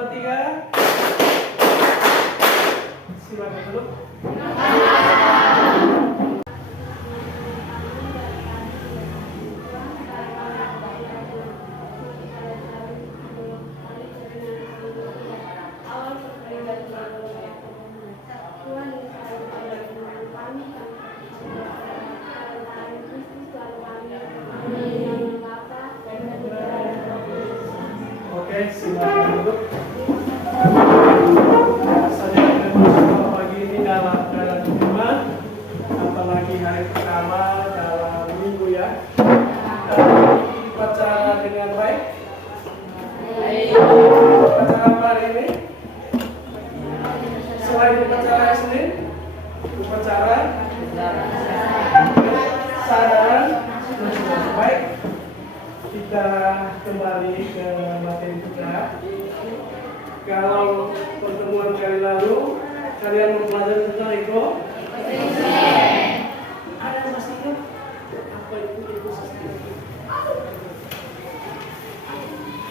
2, 3. Silakan dulu. Oke, silakan duduk. Saya pagi ini dalam keadaan iman, apalagi hari pertama dalam minggu ya. Upacara dengan baik. Upacara apa hari ini? Selain upacara Senin, upacara sadaran baik. Kita kembali ke materi kita. Kalau pertemuan kali lalu kalian mempelajari tentang ego. Ada yang masih ingat apa itu ekosistem?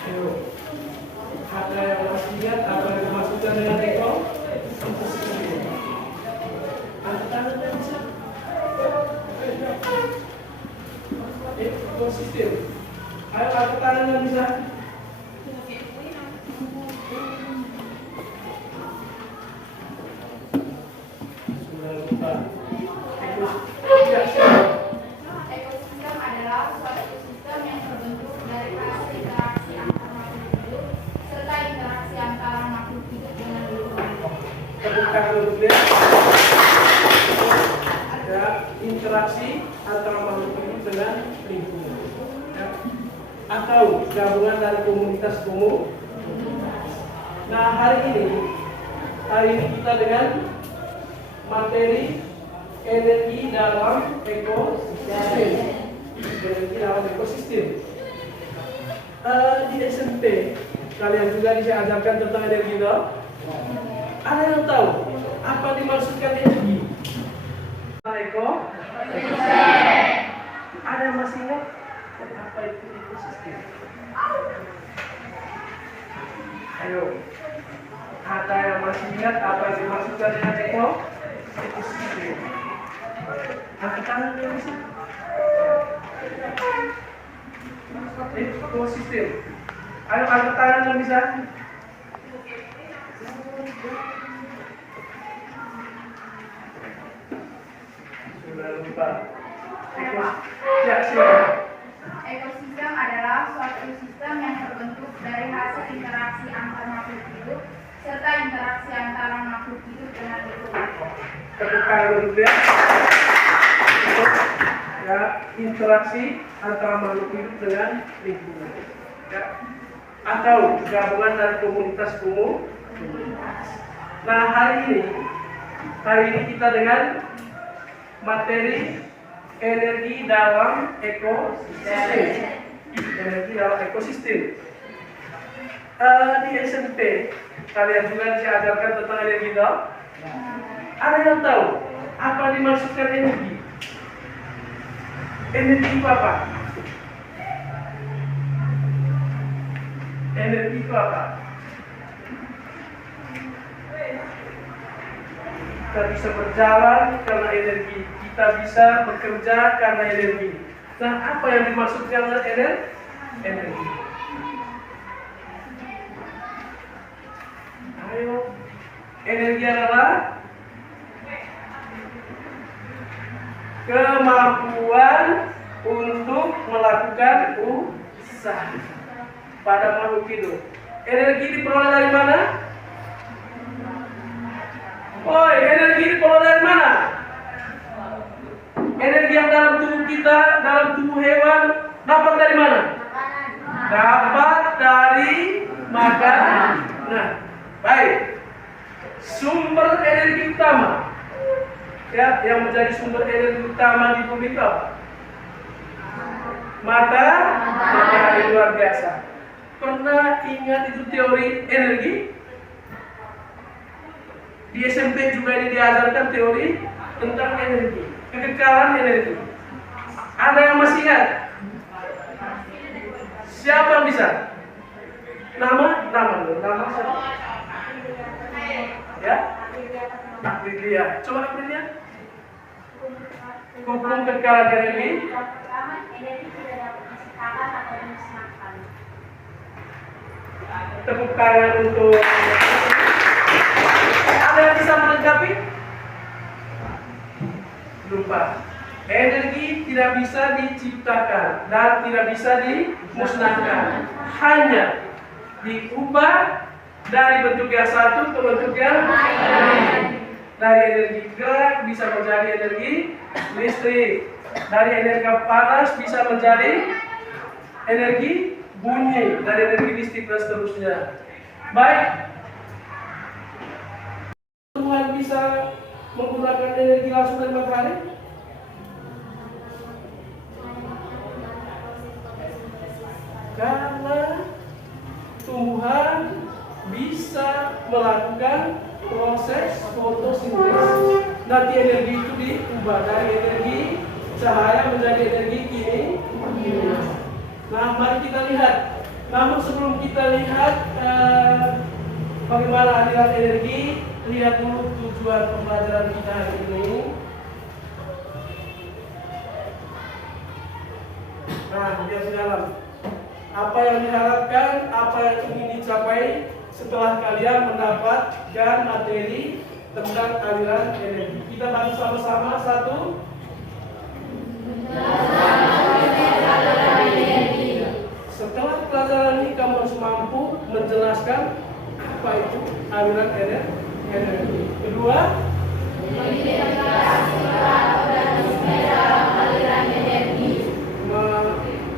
Ayo, ada yang masih ingat apa yang dimaksudkan dengan ego? Angkat tangan dan bisa. Ekosistem. Ayo angkat tangan dan bisa. Sudah lupa. Ekosistem adalah suatu ekosistem yang terbentuk dari hasil interaksi antar makhluk hidup serta interaksi antara makhluk hidup dengan lingkungan. Terbuka dulu dia. Ada interaksi antara makhluk hidup dengan lingkungan. Ya. Atau gabungan dari komunitas umum. Nah, hari ini kita dengan materi energi dalam ekosistem. Energi dalam ekosistem. Di SMP kalian juga diajarkan tentang energi dong? Ada yang tahu apa dimaksudkan energi? Ada yang masih ingat apa itu ekosistem? Ayo, ada yang masih ingat apa yang dimaksudkan dengan ekosistem? Angkat tangan yang bisa. Ekosistem. Ayo angkat tangan yang bisa. Sudah lupa. Ya, silakan. Ekosistem adalah suatu sistem yang terbentuk dari hasil interaksi antar makhluk hidup serta interaksi antara makhluk hidup dengan lingkungan. Terbuka dulu ya. Ya, interaksi antara makhluk hidup dengan lingkungan. Ya. Atau gabungan dari komunitas umum. Nah, hari ini kita dengan materi energi dalam ekosistem. Energi dalam ekosistem. Di SMP kalian juga diajarkan tentang energi dong? Ada yang tahu apa dimaksudkan energi? Energi itu apa? Energi itu apa? Kita bisa berjalan karena energi. Kita bisa bekerja karena energi. Nah, apa yang dimaksudkan dengan energi? Ayo, energi adalah kemampuan untuk melakukan usaha pada makhluk hidup. Energi diperoleh dari mana? Oh, energi diperoleh dari mana? Energi yang dalam tubuh kita, dalam tubuh hewan, dapat dari mana? Dapat dari makanan. Nah, baik. Sumber energi utama, ya, yang menjadi sumber energi utama di bumi itu apa? Matahari luar biasa. Pernah ingat itu teori energi? Di SMP juga ini diajarkan teori tentang energi, kekekalan energi. Ada yang masih ingat? Siapa yang bisa? Nama siapa? Ya? Aprilia. Coba Aprilia. Hukum kekalahan energi. Pertama, energi tidak dapat disitakan atau dimusnahkan. Tepuk tangan untuk. Ada yang bisa melengkapi? Lupa. Energi tidak bisa diciptakan dan tidak bisa dimusnahkan. Hanya diubah dari bentuk yang satu ke bentuk yang lain. Dari energi gerak bisa menjadi energi listrik. Dari energi panas bisa menjadi energi bunyi. Dari energi listrik dan seterusnya. Baik. Tuhan bisa menggunakan energi langsung dari matahari? Karena tumbuhan bisa melakukan proses fotosintesis. Nanti energi itu diubah dari energi cahaya menjadi energi kimia. Nah, mari kita lihat. Namun sebelum kita lihat bagaimana aliran energi, lihat dulu tujuan pembelajaran kita hari ini. Nah, lihat di dalam. Apa yang diharapkan, apa yang ingin dicapai setelah kalian mendapatkan materi tentang aliran energi. Kita bahas sama-sama. Satu. Setelah pelajaran ini kamu harus mampu menjelaskan apa itu aliran energi. Kedua,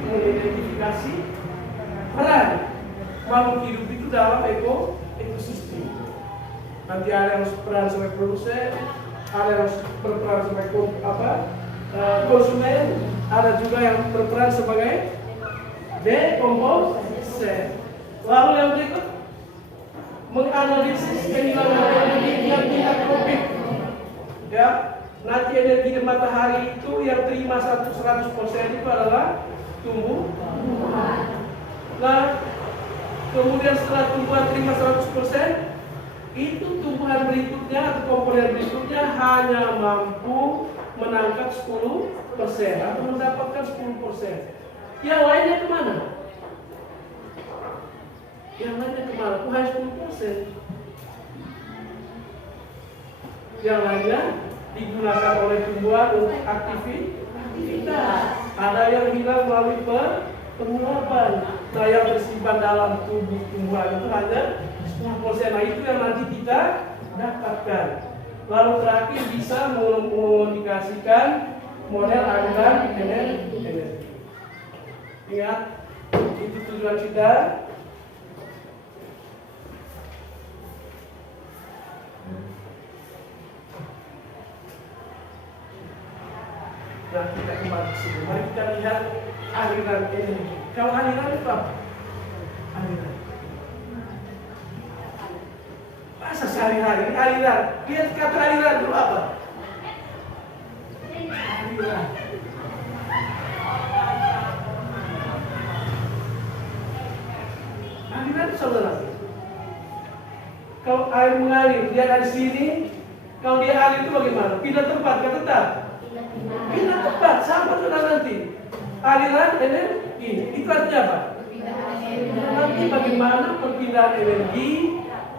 mengidentifikasi peran makhluk hidup itu dalam ekosistem. Nanti ada yang berperan sebagai produsen, ada yang berperan sebagai konsumen, ada juga yang berperan sebagai dekomposer. Lalu yang berikut, menganalisis kehilangan energi yang tidak tropik. Ya, nanti energi di matahari itu yang terima 100% itu adalah tumbuhan. Nah, kemudian setelah tumbuhan terima 100%, itu tumbuhan berikutnya atau komponen berikutnya hanya mampu menangkap 10% atau mendapatkan 10%. Yang lainnya kemana? Yang lainnya kemana? Hanya 10%. Yang lainnya digunakan oleh tumbuhan untuk aktivitas. Ada yang hilang melalui pengelapan. Nah, yang tersimpan dalam tubuh tumbuhan itu hanya 10%. Nah, itu yang nanti kita dapatkan. Lalu terakhir bisa mengkomunikasikan model aliran energi. Ingat, itu tujuan kita. Nah, kita kembali ke sini. Mari kita lihat aliran energi. Kalau aliran itu apa? Aliran. Masa sehari-hari ini aliran? Lihat kata aliran dulu apa? Aliran. Aliran itu saudara. Kalau air mengalir, dia dari sini. Kalau dia alir itu bagaimana? Pindah tempat, kan tetap? Pindah tempat, sama sudah nanti. Aliran energi, itu artinya apa? Nanti bagaimana perpindahan energi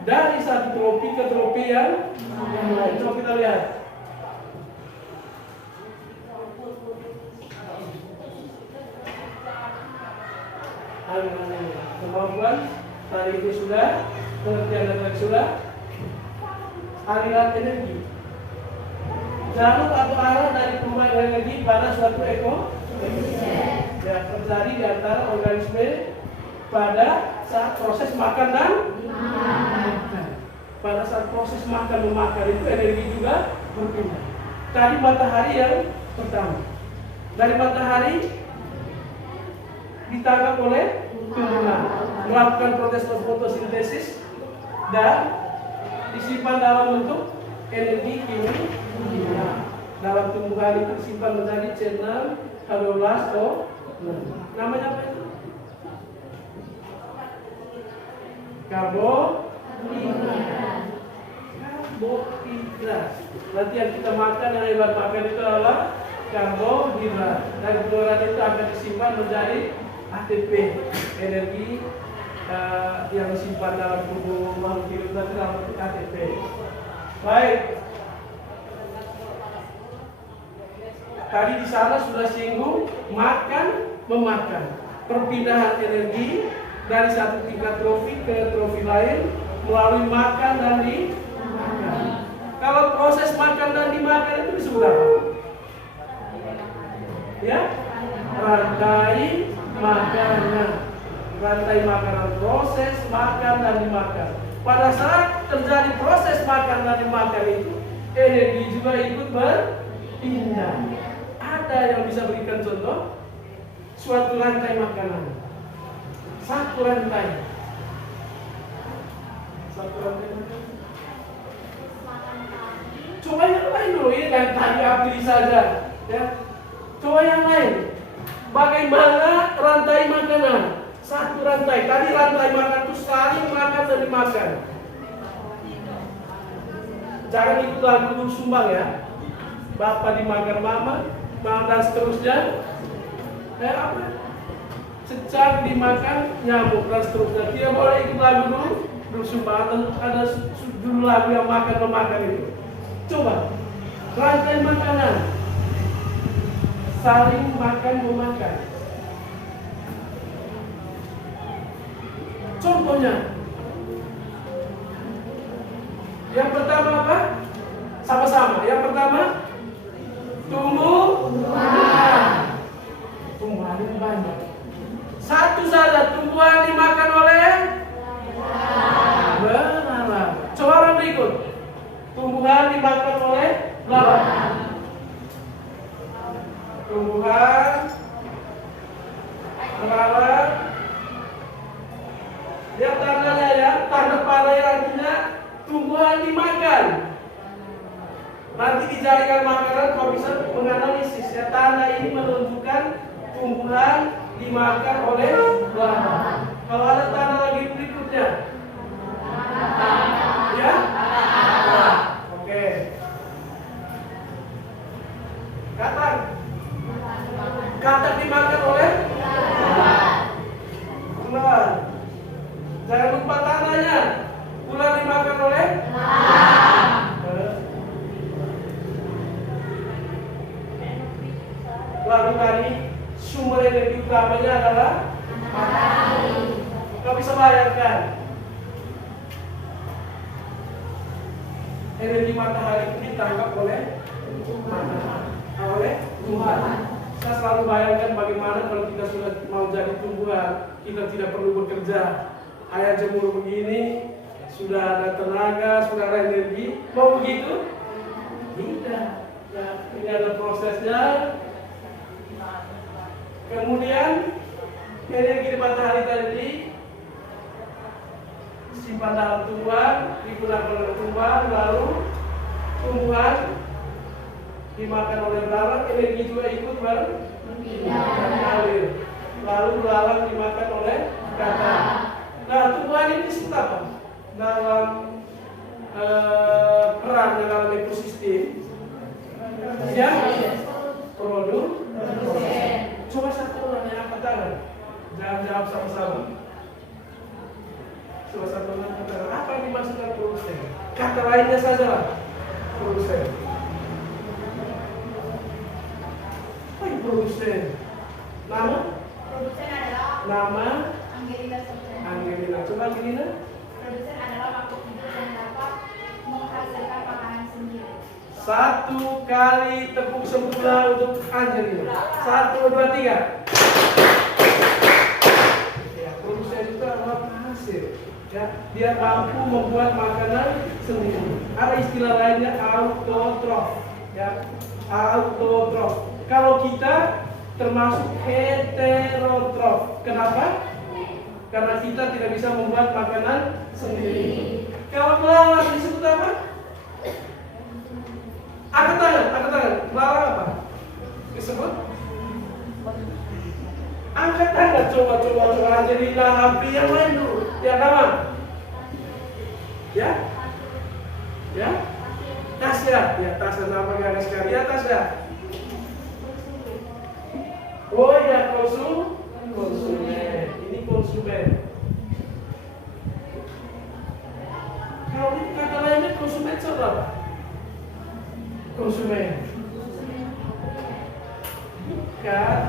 dari satu tropi ke tropi yang lain. Coba kita lihat. Aliran energi. Kemampuan tadi itu sudah, pengertian dan sudah. Aliran energi. Jalur atau arah dari perubahan energi pada suatu ya, terjadi di antara organisme pada saat proses makan dan memakan. Pada saat proses makan memakan itu energi juga berpindah. Tadi matahari yang pertama. Dari matahari ditangkap oleh tumbuhan, melakukan proses fotosintesis dan disimpan dalam bentuk energi kimia. Dalam tumbuhan itu disimpan menjadi C6, H12O. Namanya apa itu? Karbohidrat. Nanti yang kita makan, yang hebat makan itu adalah karbohidrat. Dan karbohidrat itu akan disimpan menjadi ATP, energi yang disimpan dalam tubuh makhluk hidup itu dalam bentuk ATP. Baik. Tadi di sana sudah singgung makan memakan, perpindahan energi dari satu tingkat trofi ke trofi lain melalui makan dan dimakan. Kalau proses makan dan dimakan itu disebut apa? Ya, rantai makanan. Rantai makanan, proses makan dan dimakan. Pada saat terjadi proses makan dan dimakan itu, energi juga ikut berpindah. Ada yang bisa berikan contoh? Suatu rantai makanan, satu rantai makanan. Coba yang lain dulu, ini kan tadi api saja, ya. Coba yang lain. Bagaimana rantai makanan? Satu rantai. Tadi rantai makan itu saling makan dan dimakan. Jangan ikut lagu sumbang ya. Bapak dimakan mama, dan seterusnya. Apa? Cecak dimakan nyamuk dan seterusnya. Tidak boleh ikut lagu dulu sumbang. Ada dulu lagu yang makan memakan itu. Coba rantai makanan saling makan memakan. Contohnya, yang pertama apa? Sama-sama. Yang pertama, tumbuhan. Tumbuhan yang banyak. Satu saja tumbuhan dimakan oleh belalang. Coba orang berikut. Tumbuhan dimakan oleh belalang. Tumbuhan, belalang. Lihat tandanya ya, tanda panah artinya tumbuhan dimakan. Nanti di jaringan makanan kau bisa menganalisis ya, tanda ini menunjukkan tumbuhan dimakan oleh belalang. Kalau ada tanda lagi berikutnya, ya, oke. Katak dimakan oleh ular. Jangan lupa tandanya, ular dimakan oleh lalu tadi sumber energi utamanya adalah matahari. Kau bisa bayangkan energi matahari itu ditangkap oleh Tuhan. Saya selalu bayangkan bagaimana kalau kita sudah mau jadi tumbuhan, kita tidak perlu bekerja, ayah jemur begini, sudah ada tenaga, sudah ada energi. Mau begitu? Tidak. Ya, ini ada prosesnya. Kemudian energi di matahari tadi simpan dalam tumbuhan, digunakan oleh tumbuhan, lalu tumbuhan dimakan oleh belalang, energi juga ikut mengalir. Lalu belalang dimakan oleh katak. Nah, tumbuhan ini disebut apa? Dalam perannya dalam ekosistem, ya, produsen. Coba satu orang yang angkat tangan. Jangan jawab sama-sama. Coba satu orang angkat tangan. Apa yang dimaksudkan produsen? Kata lainnya saja lah. Produsen. Apa yang produsen? Nama? Produsen adalah Nama? Angelina Sofyan. Angelina. Coba Angelina. Produsen adalah makhluk hidup yang dapat menghasilkan makanan sendiri. Satu kali tepuk sempurna untuk Angelina. 1, 2, 3. Ya, produsen itu adalah penghasil. Ya, dia mampu membuat makanan sendiri. Ada istilah lainnya autotrof. Ya, autotrof. Kalau kita termasuk heterotrof. Kenapa? Karena kita tidak bisa membuat makanan sendiri. Kalau belalang disebut apa? Angkat tangan. Belalang apa? Disebut? Angkat tangan. Coba Angelina, Api yang lain dulu. Ya, nama? Ya? Ya? Tasya. Ya, Tasya nama gak sekali. Ya, Tasya. Oh ya, konsumen. Ini konsumen. Kalau ini kata lainnya konsumen apa? Konsumen.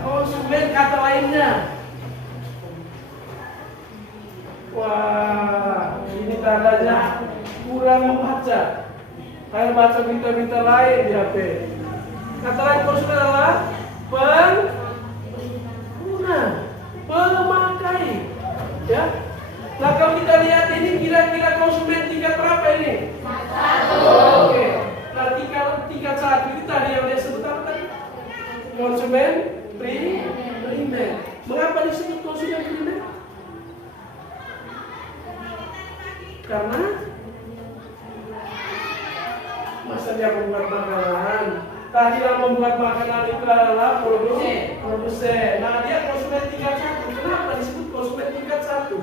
Konsumen kata lainnya. Wah, ini tandanya kurang membaca. Saya baca berita-berita lain di HP. Kata lain konsumen adalah pengguna, pemakai. Ya. Nah, kalau kita lihat ini kira-kira konsumen tingkat berapa ini? Oke. Nah, tingkat 1 ini tadi yang dia sebut apa tadi? Konsumen primer. Mengapa disebut konsumen primer? Karena masa dia membuat makanan. Tadi yang membuat makanan itu adalah produsen. Nah, dia konsumen tingkat 1. Kenapa disebut konsumen tingkat 1?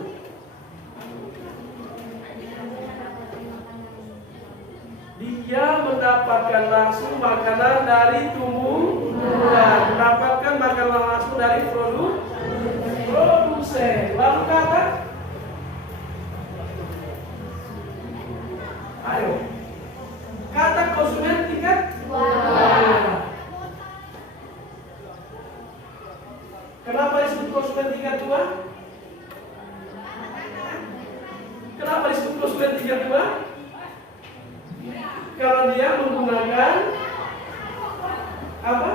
Dia mendapatkan langsung makanan dari tumbuhan, mendapatkan makanan langsung dari produsen. Lalu kata, ayo, kata konsumen tingkat 2. Kenapa disebut konsumen tingkat 2? Kenapa disebut konsumen tingkat 2? Kalau dia menggunakan apa?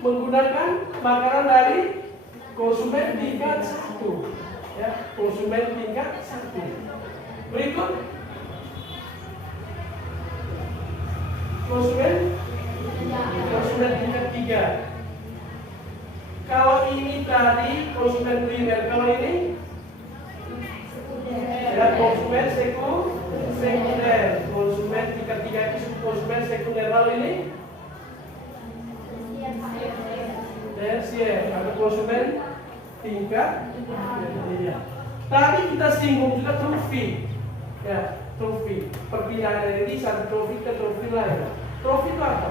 Menggunakan makanan dari konsumen tingkat 1. Ya, konsumen tingkat 1. Berikut konsumen tingkat 3. Kalau ini tadi konsumen primer, kalau ini ya konsumen sekunder. Konsumen tingkat 3 itu konsumen sekunder. Lalu ini tersier, ada konsumen tingkat 3. Tadi kita singgung juga trofi. Ya, trofi. Perpindahan dari satu trofi ke trofi lain. Trofi itu apa?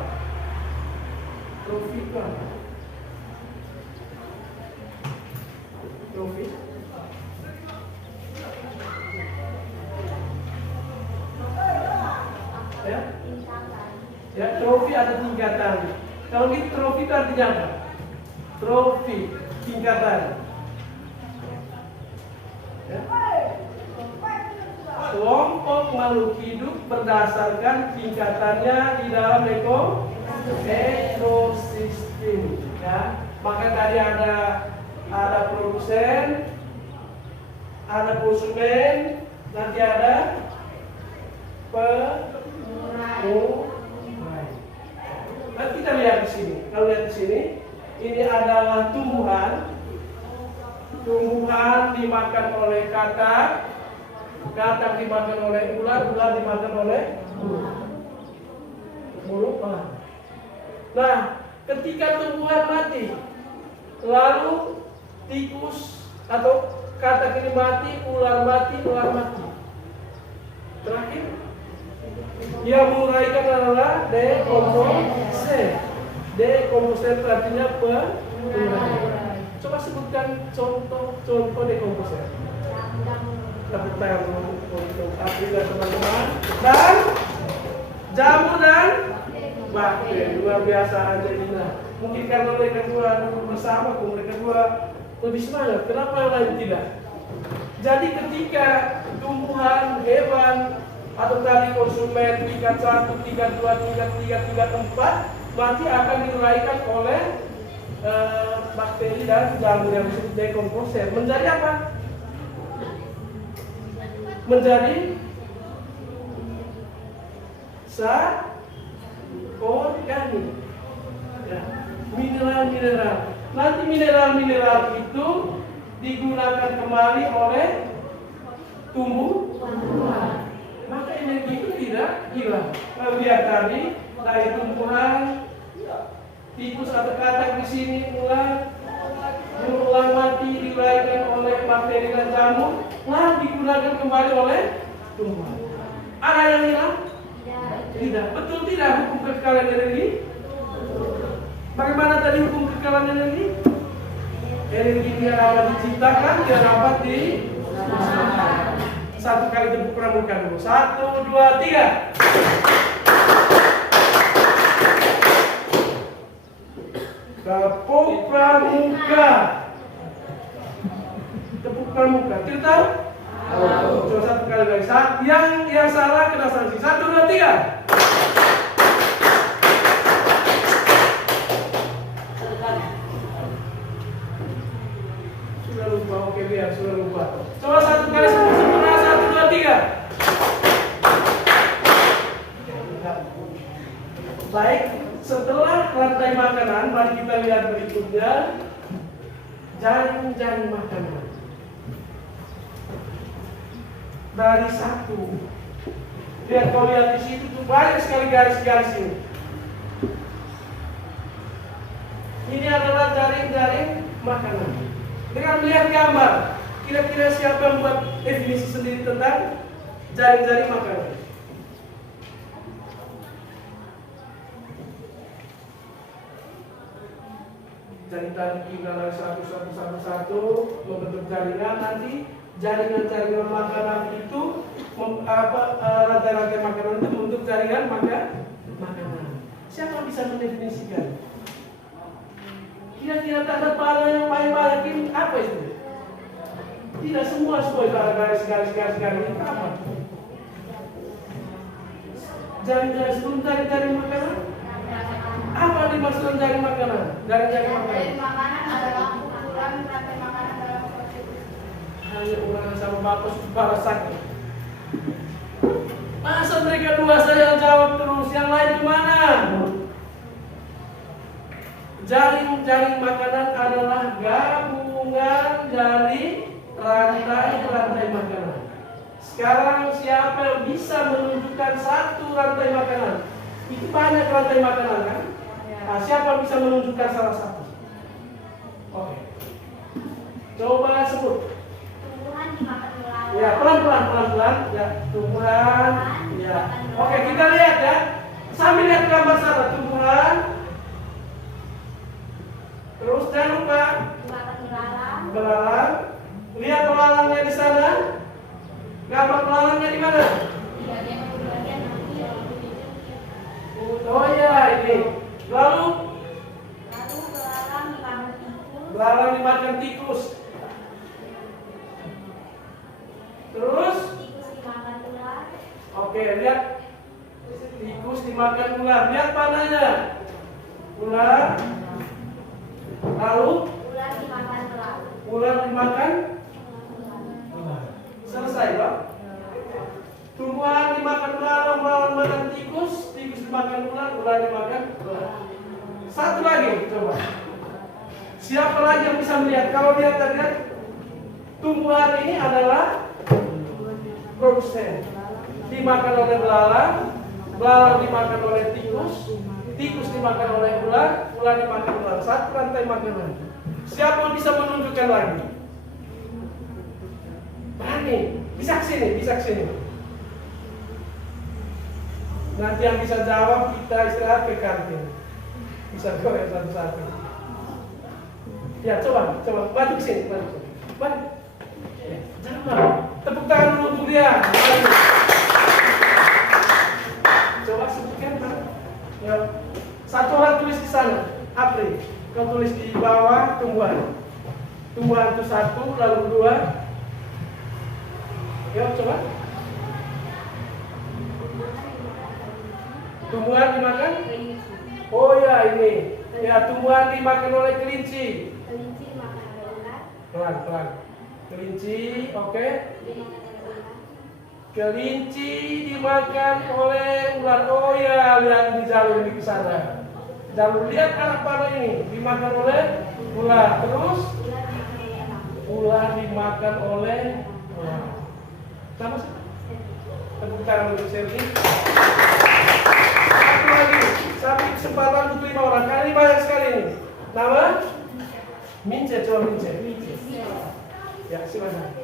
Trofi itu apa? Trofi. Ya, trofi ada tingkatan. Kalau gitu trofi itu artinya apa? Trofi, tingkatan. Ya. Kelompok makhluk hidup berdasarkan tingkatannya di dalam ekosistem. Ya, maka tadi ada produsen, ada konsumen, nanti ada pengurai. Nanti kita lihat di sini. Kalau lihat di sini, ini adalah tumbuhan. Tumbuhan dimakan oleh katak, katak dimakan oleh ular, ular dimakan oleh burung. Nah, ketika tumbuhan mati, lalu tikus atau katak ini mati, ular mati. Terakhir, yang menguraikan adalah dekomposer. Dekomposer artinya pengurai. Coba sebutkan contoh dekomposer. Tepuk tangan untuk April dan teman-teman. Dan jamur dan bakteri. Luar biasa Angelina. Mungkin karena mereka dua bersama, mereka dua lebih semangat. Kenapa yang lain tidak? Jadi ketika tumbuhan, hewan, atau tadi konsumen tingkat 1, tingkat 2, tingkat 3, tingkat 4 mati akan diuraikan oleh bakteri dan jamur yang disebut dekomposer. Menjadi apa? Menjadi organik. Ya, mineral-mineral. Nanti mineral-mineral itu digunakan kembali oleh tumbuhan. Maka energi itu tidak hilang. Lihat tadi dari tumbuhan, tikus atau katak di sini ular mati diuraikan oleh bakteri dan jamur. lalu digunakan kembali oleh tumbuhan. Ada yang hilang? Tidak. Betul tidak hukum kekekalan energi? Bagaimana tadi hukum kekekalan energi? Energi dia dapat diciptakan, dia dapat dimusnahkan. Satu kali tepuk pramuka dulu. 1, 2, 3. Tepuk pramuka. Tepuk pramuka. Tidak tahu? Coba satu kali lagi. Yang salah kena sanksi. 1, 2, 3. Sudah lupa. Oke, biar sudah lupa. Coba satu kali sempurna. 1, 2, 3. Baik. Setelah rantai makanan, mari kita lihat berikutnya jaring-jaring makanan. Dari satu, lihat kalau lihat di situ tuh banyak sekali garis-garis ini. Ini adalah jaring-jaring makanan. Dengan melihat gambar, kira-kira siapa yang membuat definisi sendiri tentang jaring-jaring makanan? Jadi tadi kita satu membentuk jaringan, nanti jaringan-jaringan makanan itu rantai-rantai makanan itu membentuk jaringan makanan. Siapa bisa mendefinisikan? Kira-kira tanda panah yang paling banyak ini apa itu? Tidak semua itu ada garis itu apa? Jaring-jaring sebelum jaring makanan? Apa dimaksud jaring makanan? Jaring makanan. Jaring makanan adalah ukuran rantai makanan dalam suatu. Hanya ukuran sama bapak supaya sakit. Masa mereka dua saya yang jawab terus, yang lain kemana? Jaring makanan adalah gabungan dari rantai makanan. Sekarang siapa yang bisa menunjukkan satu rantai makanan? Itu banyak rantai makanan kan? Nah, siapa bisa menunjukkan salah satu? Oke. Coba sebut. Tumbuhan dimakan ular. Ya, pelan-pelan. Ya, tumbuhan. Ya. Oke, kita lihat ya. Sambil lihat gambar sana, tumbuhan. Terus jangan lupa Dimakan belalang. belalang. Lihat belalangnya di sana. Gambar belalangnya di mana? Bagian nanti. Oh ya, ini. Lalu belalang dimakan tikus. Terus? Tikus dimakan ular. Oke, lihat. Tikus dimakan ular. Lihat panahnya. Ular. Lalu? Ular dimakan belalang. Ular dimakan? Selesai, Pak. Tumbuhan dimakan belalang, belalang makan tikus, tikus dimakan ular, ular dimakan belalang. Satu lagi, coba. Siapa lagi yang bisa melihat? Kalau lihat tadi, tumbuhan ini adalah produsen. Dimakan oleh belalang, belalang dimakan oleh tikus, tikus dimakan oleh ular, ular dimakan ular. Satu rantai makanan. Siapa yang bisa menunjukkan lagi? Berani, bisa kesini. Nanti yang bisa jawab kita istirahat ke kantin. Bisa goyang satu-satu. Ya, coba, balik ke sini, balik. Ya, jangan malu. Tepuk tangan dulu untuk dia. Coba sebutkan, Pak. Ya, satu orang tulis di sana, Apri. Kau tulis di bawah tumbuhan. Tumbuhan itu satu, lalu dua. Ya, coba. Tumbuhan dimakan? Oh ya, ini. Ya, tumbuhan dimakan oleh kelinci. Kelinci dimakan oleh ular. Pelan. Kelinci, oke. Kelinci dimakan oleh ular. Oh ya, lihat di jalur ini ke sana. Jalur, lihat anak panah ini dimakan oleh ular. Terus ular dimakan oleh ular. Sama sih. Tepuk tangan untuk Sergi. Satu lagi, sampai kesempatan untuk 5 orang. Kali ini banyak sekali ini. Nama? Mince, coba Mince. Ya, silakan.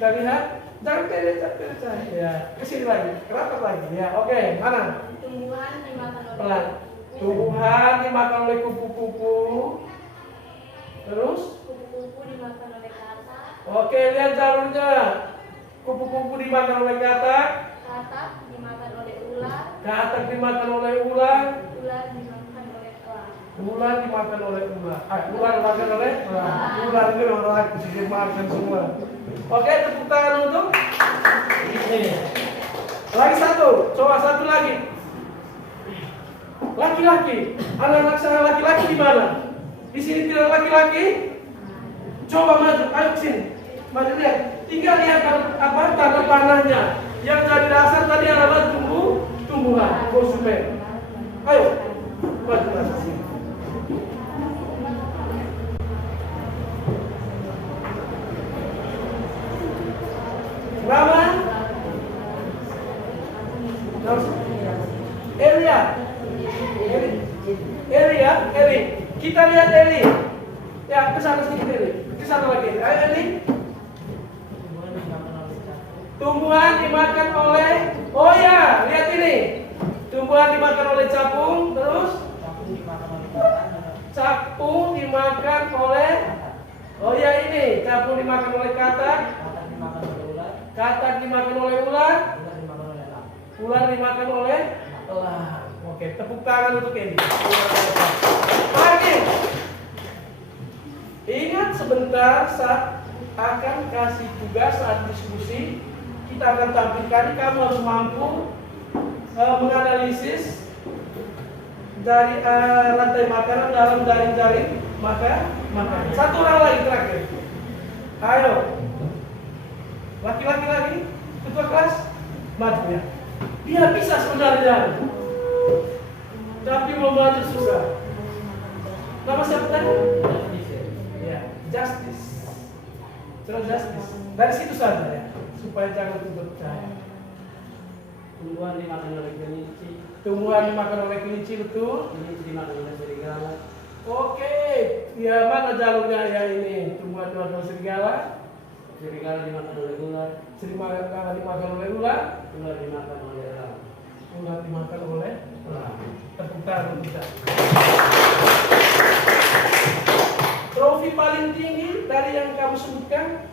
Kita lihat. Jangan pilih saya. Ya, kesini lagi. Rapat lagi. Ya, oke. Mana? Tumbuhan dimakan oleh Pelan. Tumbuhan dimakan oleh kupu-kupu. Terus? kupu-kupu dimakan oleh katak. Oke, lihat jalurnya. Kupu-kupu dimakan oleh katak. Katak dimakan oleh ular. Katak dimakan oleh ular. Ular dimakan oleh elang. Ular dimakan oleh ular. Ular dimakan oleh ular. Ular itu orang sih makan semua. Oke, tepuk tangan untuk ini. Lagi satu, coba satu lagi. Laki-laki, anak-anak saya laki-laki di mana? Di sini tidak laki-laki? Coba maju, ayo sini. Maju lihat. Tinggal lihat apa tanda panahnya. Yang jadi dasar tadi adalah tumbuhan, konsumen. Ayo, maju ke sini. Nama? Eli. Kita lihat Eli. Ya, ke sana sedikit Eli. Ke sana lagi. Ayo Eli. Tumbuhan dimakan oleh, oh ya, lihat ini. Tumbuhan dimakan oleh capung, terus capung dimakan oleh, oh ya ini, capung dimakan oleh katak. Katak dimakan oleh ular. Ular dimakan oleh elang. Oke, tepuk tangan untuk ini. Lagi. Ingat sebentar saat akan kasih tugas saat diskusi, kita akan tampilkan. Kamu harus mampu menganalisis dari rantai makanan dalam jaring-jaring makanan. Satu orang lagi terakhir. Ayo. Laki-laki lagi, ketua kelas, maju ya. Dia bisa sebenarnya, tapi mau maju susah. Nama siapa tadi? Ya, Justice. Terus Justice. Dari situ saja ya, supaya jangan percaya. Tumbuhan dimakan oleh kelinci. Tumbuhan dimakan oleh kelinci, betul. Kelinci dimakan oleh serigala. Oke, ya mana jalurnya ya ini? Tumbuhan dimakan oleh serigala. Serigala dimakan oleh ular. Serigala dimakan oleh ular. Ular dimakan oleh elang. Ular dimakan oleh elang. Tepuk tangan untuk kita. Trofi paling tinggi dari yang kamu sebutkan?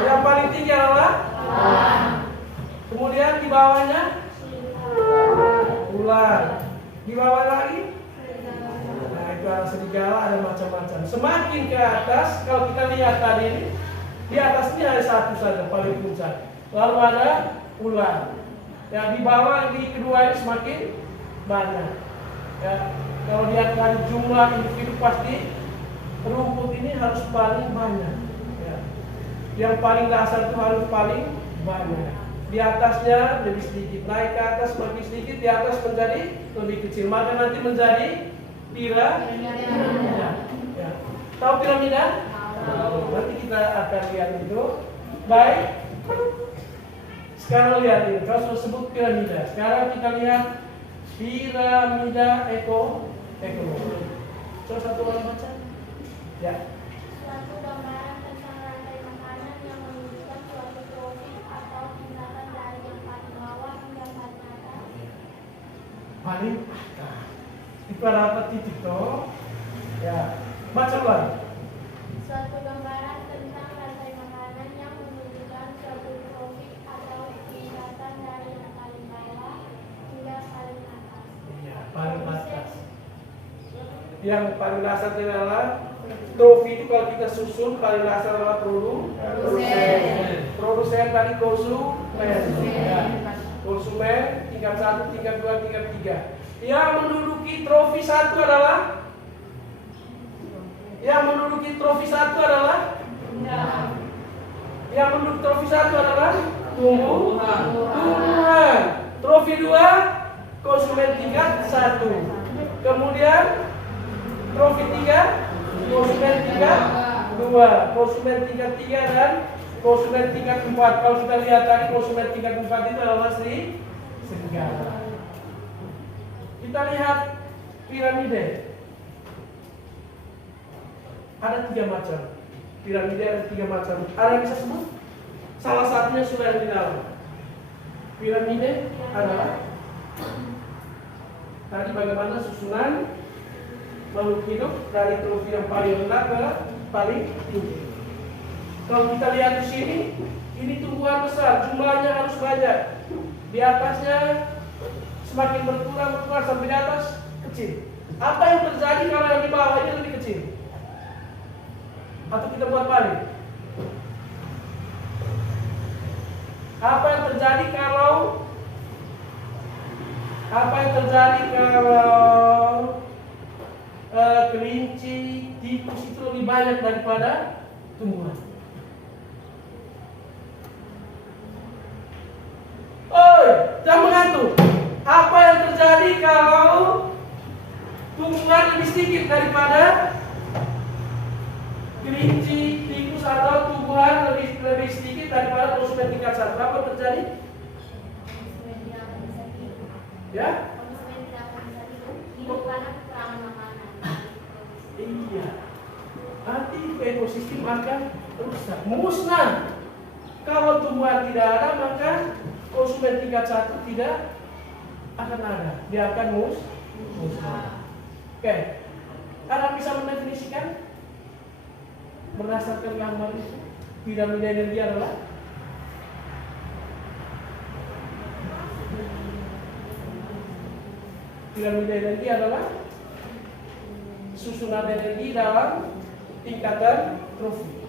Yang paling tinggi adalah? Kemudian di bawahnya? Ular. Di bawah lagi? Nah, itu ada serigala, ada macam-macam. Semakin ke atas, kalau kita lihat tadi ini, di atas ini ada satu saja paling puncak. Lalu ada ular. Ya, di bawah di kedua ini semakin banyak. Ya, kalau lihat dari jumlah individu pasti rumput ini harus paling banyak. Ya. Yang paling dasar itu harus paling banyak. Di atasnya lebih sedikit, naik ke atas semakin sedikit, di atas menjadi lebih kecil. Maka nanti menjadi piramida. Ya. Tahu piramida? Nanti kita akan lihat itu. Baik. Sekarang lihat ini, kalau sudah sebut piramida. Sekarang kita lihat piramida ekonomi. Coba satu orang baca. Ya. Suatu gambaran tentang rantai makanan yang menunjukkan suatu profil atau tingkatan dari yang paling bawah hingga paling atas. Paling atas. Itu ada apa titik toh? Ya. Baca lagi. Suatu gambaran tentang rantai makanan yang menunjukkan suatu profil atau tingkatan dari yang paling bawah hingga paling atas. Iya, paling atas. Yang paling dasar adalah trofi itu kalau kita susun paling dasar adalah produsen tadi konsumen. Ya. Konsumen tingkat 1, tingkat 2, tingkat 3. Yang menduduki trofi 1 adalah Yang menduduki trofi 1 adalah tumbuhan. Trofi 2 konsumen tingkat 1. Kemudian trofi 3 konsumen tingkat 2, konsumen tingkat 3 dan konsumen tingkat 4. Kalau kita lihat tadi konsumen tingkat 4 itu adalah serigala. Kita lihat piramida. Ada 3 macam. Piramida ada 3 macam. Ada yang bisa sebut? Salah satunya sudah yang di dalam. Piramida adalah tadi bagaimana susunan makhluk hidup dari trofi yang paling rendah ke paling tinggi. Kalau kita lihat di sini, ini tumbuhan besar, jumlahnya harus banyak. Di atasnya semakin berkurang sampai di atas kecil. Apa yang terjadi kalau yang di bawah ini lebih kecil? Atau kita buat balik? Apa yang terjadi kalau kelinci, tikus itu lebih banyak daripada tumbuhan? Oi, jangan mengantuk. Apa yang terjadi kalau tumbuhan lebih sedikit daripada kelinci, tikus atau tumbuhan lebih sedikit daripada konsumen tingkat 1? Apa yang terjadi? Konsumen tidak akan bisa hidup. Ya? Konsumen tidak akan bisa hidup karena kekurangan makanan. Iya. Nanti ekosistem akan rusak, musnah. Kalau tumbuhan tidak ada, maka konsumen tingkat 1 tidak akan ada. Dia akan musnah. Oke. Anda bisa mendefinisikan berdasarkan gambar itu piramida energi adalah susunan energi dalam tingkatan trofi.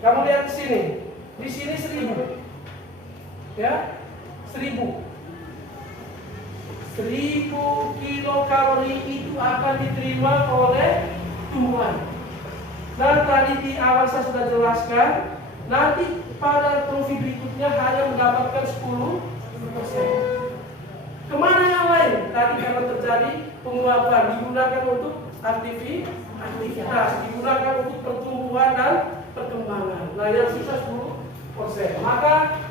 Kamu lihat di sini. Di sini 1000. Ya? 1000 kilokalori itu akan diterima oleh tumbuhan. Dan tadi di awal saya sudah jelaskan, nanti pada trofi berikutnya hanya mendapatkan 10%. Kemana yang lain? Tadi karena terjadi penguapan, digunakan untuk aktivitas, digunakan untuk pertumbuhan dan perkembangan. Nah, yang sisa 10%. Maka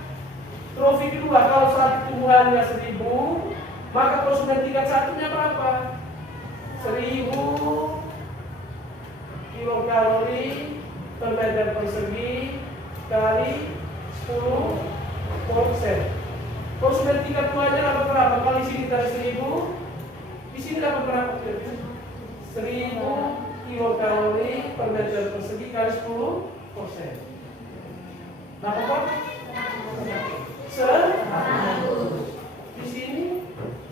trofi kedua, kalau saat tumbuhannya 1000, maka konsumen tingkat 1-nya berapa? 1000 kilokalori per meter persegi kali 10%. Konsumen tingkat 2-nya dapat berapa? Kali sini tadi 1000, di sini dapat berapa? 1000 kilokalori per meter persegi kali 10%. Dapat berapa? 100. Di sini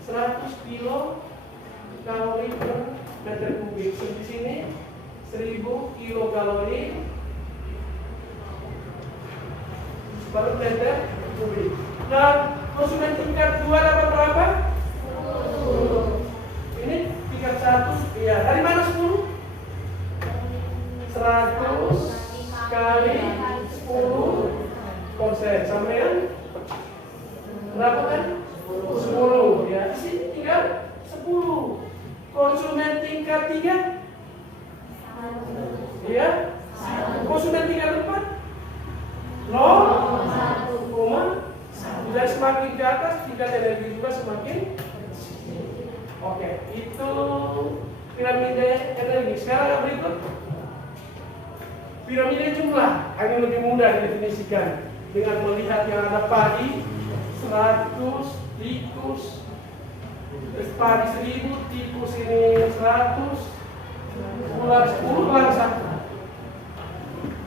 100 kilokalori per meter kubik. Di sini 1000 kilokalori per meter kubik. Dan konsumen tingkat 2 dapat berapa? 10. Ini tingkat 1. Iya, dari mana 10? 100 kali 10%. Sampai berapa kan? 10. Ya, di sini tinggal 10. Konsumen tingkat 3? Ya. Konsumen tingkat 4? 0,1. Dan semakin ke atas tingkat energi juga semakin. Oke, itu piramida energi. Sekarang yang berikut piramida jumlah. Ini lebih mudah didefinisikan dengan melihat yang ada padi 100, tikus, padi 1000, tikus ini 100, ular 10, ular 1.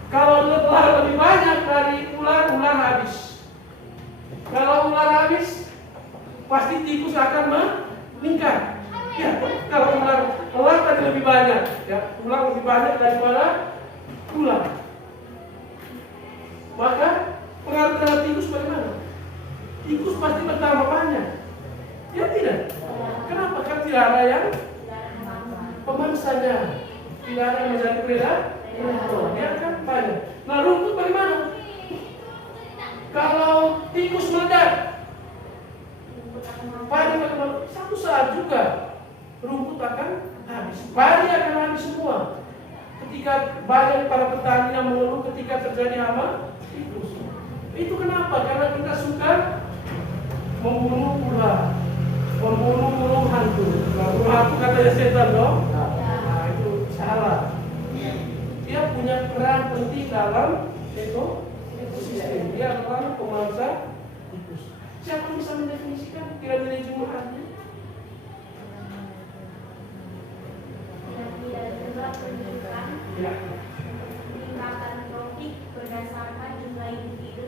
Kalau ular lebih banyak dari ular habis. Kalau ular habis, pasti tikus akan meningkat. Ya, kalau ular tadi lebih banyak, ya, ular lebih banyak daripada ular. Maka pengaruh terhadap tikus bagaimana? Tikus pasti bertambah banyak. Ya tidak? Kenapa? Kan tidak ada yang pemangsanya, tidak ada yang menjadi predator. Dia kan banyak. Nah, rumput bagaimana? Kalau tikus meledak, padi akan satu saat juga rumput akan habis. Padi akan habis semua. Ketika banyak para petani yang mengeluh ketika terjadi hama tikus. Itu kenapa? Karena kita suka membunuh ular, membunuh burung hantu. Nah, burung hantu katanya setan dong. Nah, itu salah. dia punya peran penting dalam ekosistem. Dia adalah pemangsa tikus. Siapa yang bisa mendefinisikan piramida jumlah? Piramida jumlah menunjukkan Ya. peningkatan trofik berdasarkan jumlah individu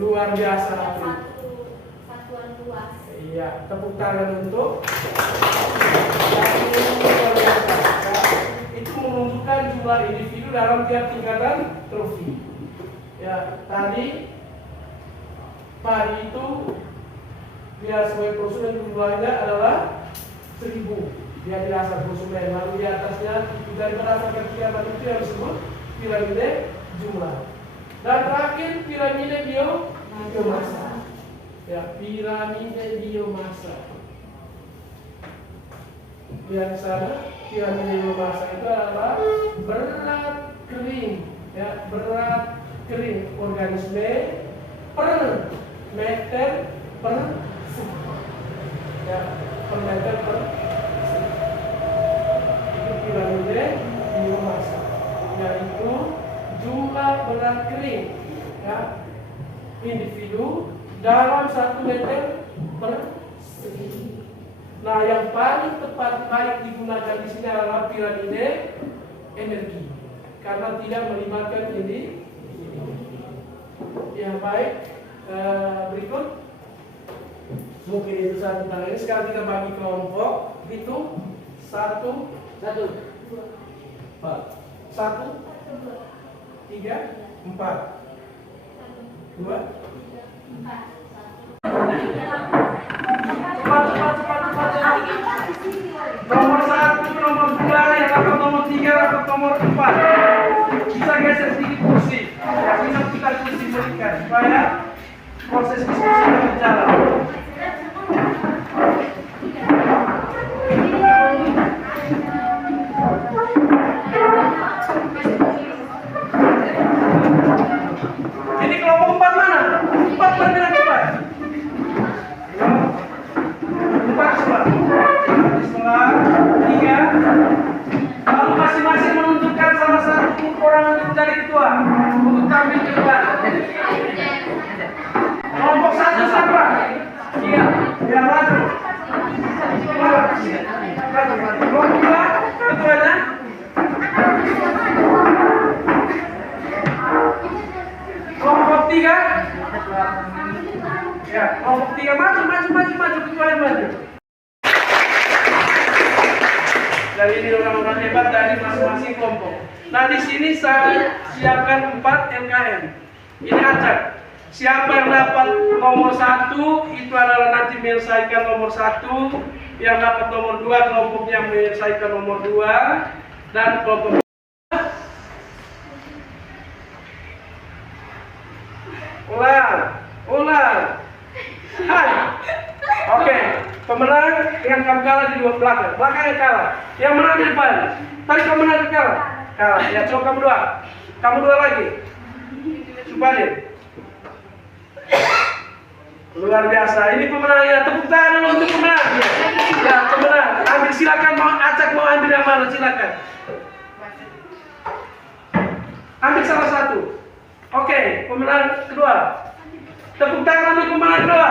Luar biasa. dan satu satuan luas. Iya, tepuk tangan untuk yang luar biasa. Ya, itu menunjukkan jumlah individu dalam tiap tingkatan trofi. Ya, tadi padi itu dia sebagai konsumen jumlahnya adalah 1000. Dia dirasa konsumen, lalu di atasnya dari berdasarkan kiamat itu yang disebut piramida jumlah. Dan terakhir piramida biomasa. Ya, piramida biomasa. Lihat sana, piramida biomasa itu adalah berat kering, ya, berat kering organisme per meter per ya, per meter per itu piramida biomasa, yaitu jumlah berat kering, ya, individu dalam 1 meter persegi. Nah, yang paling tepat baik digunakan di sini adalah piramida energi, karena tidak melibatkan ini. Yang baik, berikut. Mungkin itu satu tanggal ini. Sekarang kita bagi kelompok. Hitung 1, 2, 1, 3, 4, 2. Cepat. Nomor 1, nomor 2, yang dapat nomor 3, dapat nomor 4. Bisa geser sedikit kursi. Ya, kita kursi berikan supaya proses diskusi berjalan. Ini kelompok 4 mana? 4 bergerak cepat. 4 cepat. Setelah 3. Lalu masing-masing menunjukkan salah satu orang untuk menjadi ketua untuk tampil ke depan. Kelompok 1 siapa? Iya. Ya, maju. Kelompok 2 ketuanya. Kelompok 3. Ya, kelompok 3 maju ketuanya maju. Dari ini orang-orang hebat dari masing-masing kelompok. Nah, di sini saya siapkan 4 MKM. Ini acak. Siapa yang dapat nomor 1 itu adalah nanti menyelesaikan nomor 1. Yang dapat nomor 2 kelompoknya menyelesaikan nomor 2. Dan kelompok ulang. Hai. Oke, pemenang yang kamu kalah di dua belakang. Belakangnya kalah. Yang menang di depan. Tadi kamu menang kalah. Ya, coba kamu dua. Kamu dua lagi. Subadin. Luar biasa. Ini pemenangnya. Tepuk tangan dulu untuk pemenang. Ya, pemenang. Ambil, silakan, mau acak, mau ambil yang mana, silakan. Ambil salah satu. Oke, pemenang kedua. Tepuk tangan untuk pemenang kedua.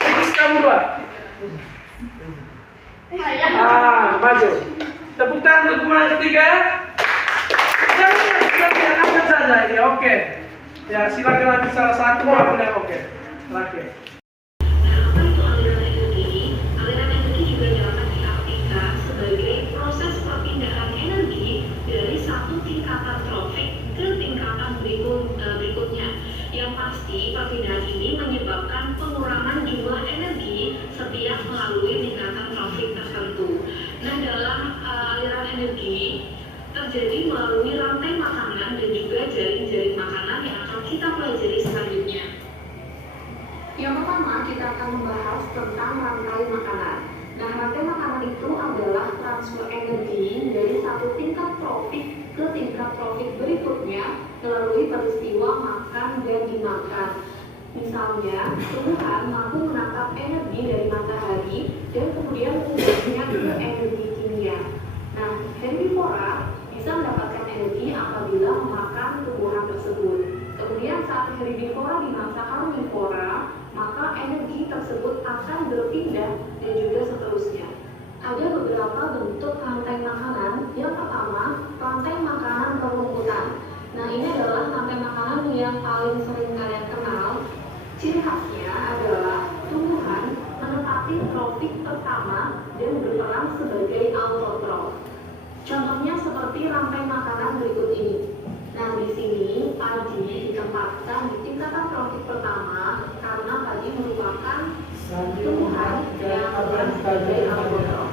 Terus kamu dua. Maju. Tepuk tangan untuk pemenang ketiga. Jangan angkat saja ini. Oke. Ya, silakan ambil salah satu. Ambil yang oke. Terakhir. Apa itu aliran energi? Aliran energi juga dapat diartikan sebagai proses perpindahan energi dari satu tingkatan trofik ke tingkatan berikutnya. Yang pasti, perpindahan ini menyebabkan pengurangan jumlah energi setiap melalui tingkatan trofik tertentu. Nah, dalam aliran energi terjadi melalui rantai makanan dan juga jaring-jaring makanan yang akan kita pelajari selanjutnya. Yang pertama, kita akan membahas tentang rantai makanan. Nah, rantai makanan itu adalah transfer energi dari satu tingkat trofik ke tingkat trofik berikutnya melalui peristiwa makan dan dimakan. Misalnya, tumbuhan mampu menangkap energi dari matahari dan kemudian mengubahnya ke energi kimia. Nah, Herbivora bisa mendapatkan energi apabila memakan tumbuhan tersebut. Kemudian saat herbivora dimasak karnivora, maka energi tersebut akan berpindah dan juga seterusnya. Ada beberapa bentuk rantai makanan. Yang pertama, rantai makanan berumputan. Nah, ini adalah rantai makanan yang paling sering kalian kenal. Ciri khasnya adalah tumbuhan menempati trofik pertama dan berperan sebagai autotrof. Contohnya seperti rantai makanan berikut ini. Nah, di sini padi ditempatkan di tingkatan trofik pertama karena padi merupakan tumbuhan yang berperan sebagai autotrof.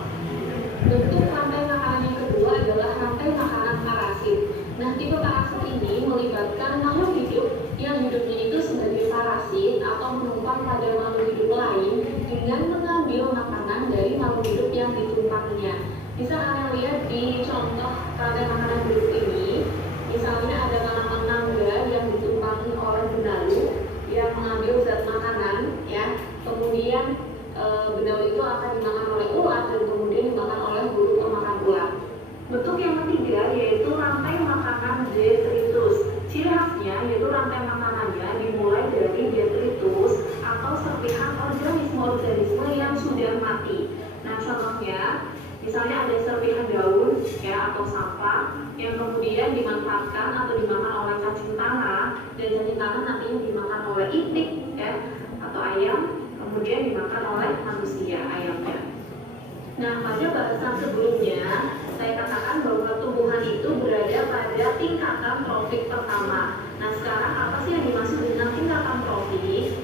Bentuk rantai makanan yang kedua adalah rantai makanan parasit. Nah, tipe parasit ini melibatkan makhluk hidup yang hidupnya itu sebagai parasit atau menumpang pada makhluk hidup lain dengan mengambil makanan dari makhluk hidup yang ditumpangnya. Bisa kalian lihat di contoh rantai makanan berikut ini. Misalnya ada tanaman mangga yang ditumpangi oleh benalu yang mengambil zat makanan, ya. Kemudian benalu itu akan dimakan oleh ulat dan kemudian dimakan oleh burung pemakan ulat. Bentuk yang ketiga yaitu rantai makanan detritus. Ciri khasnya yaitu rantai makanannya dimulai dari detritus atau serpihan organisme-organisme yang sudah mati. Nah, contohnya misalnya ada serpihan daun, ya, atau sampah yang kemudian dimanfaatkan atau dimakan oleh cacing tanah, dan cacing tanah nantinya dimakan oleh itik, ya, atau ayam, kemudian dimakan oleh manusia, ayamnya. Nah, pada bahasan sebelumnya saya katakan bahwa tumbuhan itu berada pada tingkatan trofik pertama. Nah, sekarang apa sih yang dimaksud dengan tingkatan trofik?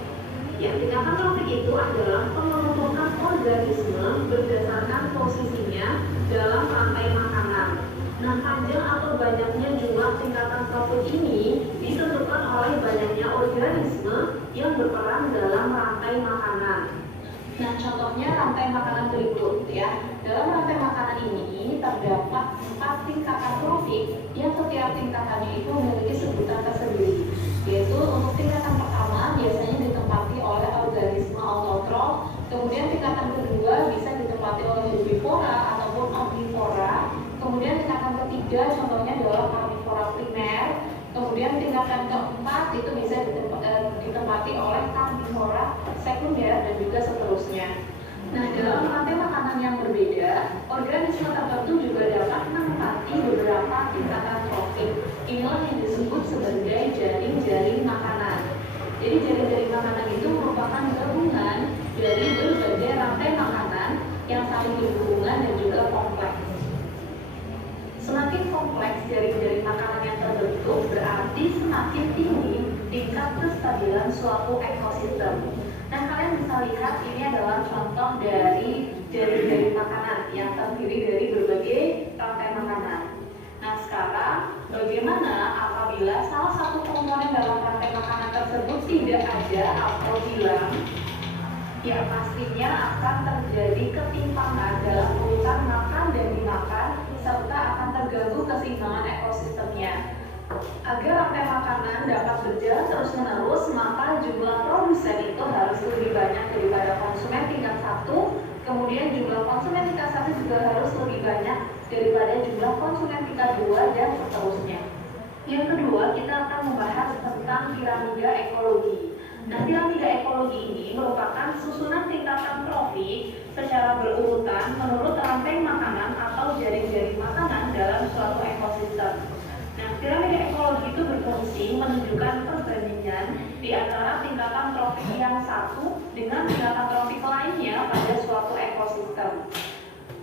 Ya, tingkatan trofik itu adalah pengelompokan organisme berdasarkan posisinya dalam rantai makanan. Nah, panjang atau banyaknya jumlah tingkatan trofik ini ditentukan oleh banyaknya organisme yang berperan dalam rantai makanan. Nah, contohnya rantai makanan berikut, ya. Dalam rantai makanan ini terdapat 4 tingkatan trofik yang setiap tingkatannya itu memiliki sebutan tersendiri. Yaitu untuk tingkatan pertama biasanya ditempati oleh organisme autotrof, kemudian tingkatan kedua bisa ditempati oleh herbivora ataupun omnivora, kemudian tingkatan ketiga contohnya adalah karnivora primer, kemudian tingkatan keempat itu bisa ditempati oleh karnivora sekunder dan juga seterusnya. Nah, dalam rantai makanan yang berbeda, organisme tertentu juga dapat menempati beberapa tingkatan trofik. Inilah yang disebut sebagai jaring-jaring makanan. Jadi jaring-jaring makanan itu merupakan gabungan dari berbagai rantai makanan yang saling berhubungan dan juga kompleks. Semakin kompleks jaring-jaring makanan yang terbentuk, berarti semakin tinggi tingkat kestabilan suatu ekosistem. Nah, kalian bisa lihat ini adalah contoh dari jaring-jaring makanan yang terdiri dari berbagai rantai makanan. Nah, sekarang bagaimana apabila salah satu komponen dalam rantai makanan tersebut tidak ada atau hilang? Ya, pastinya akan terjadi ketimpangan dalam urutan makan dan dimakan, serta akan terganggu keseimbangan ekosistemnya. Agar rantai makanan dapat berjalan terus-menerus, maka jumlah produsen itu harus lebih banyak daripada konsumen tingkat 1, kemudian jumlah konsumen tingkat 1 juga harus lebih banyak daripada jumlah konsumen tingkat 2, dan seterusnya. Yang kedua, kita akan membahas tentang piramida ekologi. Nah, piramida ekologi ini merupakan susunan tingkatan trofik secara berurutan menurut rantai makanan atau jaring-jaring makanan dalam suatu ekosistem. Nah, piramida ekologi itu berfungsi menunjukkan perbandingan di antara tingkatan trofik yang satu dengan tingkatan trofik lainnya pada suatu ekosistem.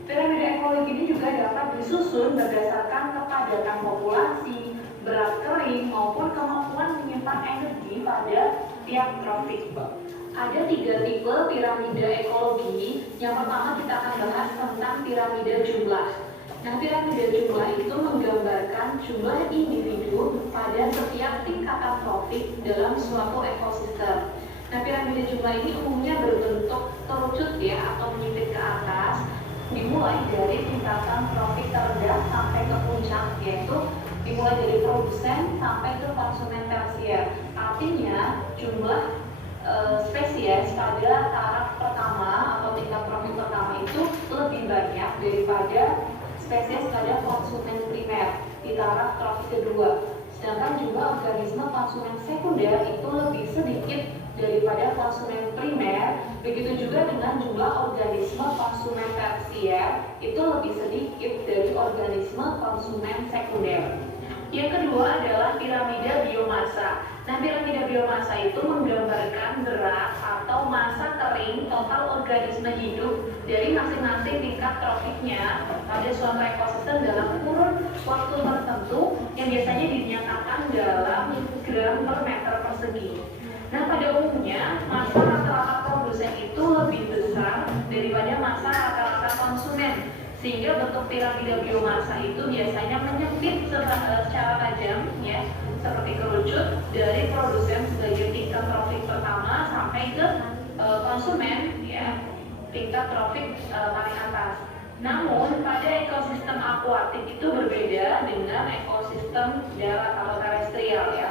Piramida ekologi ini juga dapat disusun berdasarkan kepadatan populasi, berat kering, maupun kemampuan menyimpan energi pada tiap trofik. Ada 3 tipe piramida ekologi. Yang pertama kita akan bahas tentang piramida jumlah. Nah, piramida jumlah itu menggambarkan jumlah individu pada setiap tingkatan trofik dalam suatu ekosistem. Nah, piramida jumlah ini umumnya berbentuk kerucut, ya, atau menyempit ke atas, dimulai dari tingkatan trofik terendah sampai ke puncak, yaitu dimulai dari produsen sampai ke konsumen tersier. Artinya jumlah spesies pada taraf pertama atau tingkat trofik pertama itu lebih banyak daripada spesies pada konsumen primer di taraf trofik kedua. Sedangkan jumlah organisme konsumen sekunder itu lebih sedikit daripada konsumen primer. Begitu juga dengan jumlah organisme konsumen tersier itu lebih sedikit dari organisme konsumen sekunder. Yang kedua adalah piramida biomasa. Nah, piramida biomasa itu menggambarkan berat atau masa kering total organisme hidup dari masing-masing tingkat trofiknya pada suatu ekosistem dalam kurun waktu tertentu yang biasanya dinyatakan dalam gram per meter persegi. Nah, pada umumnya masa rata-rata produsen itu lebih besar daripada masa rata-rata konsumen, sehingga bentuk piramida biomasa itu biasanya menyempit secara tajam, ya, seperti kerucut dari produsen sebagai tingkat trofik pertama sampai ke konsumen, ya, tingkat trofik paling atas. Namun pada ekosistem akuatik itu berbeda dengan ekosistem darat atau terestrial, ya.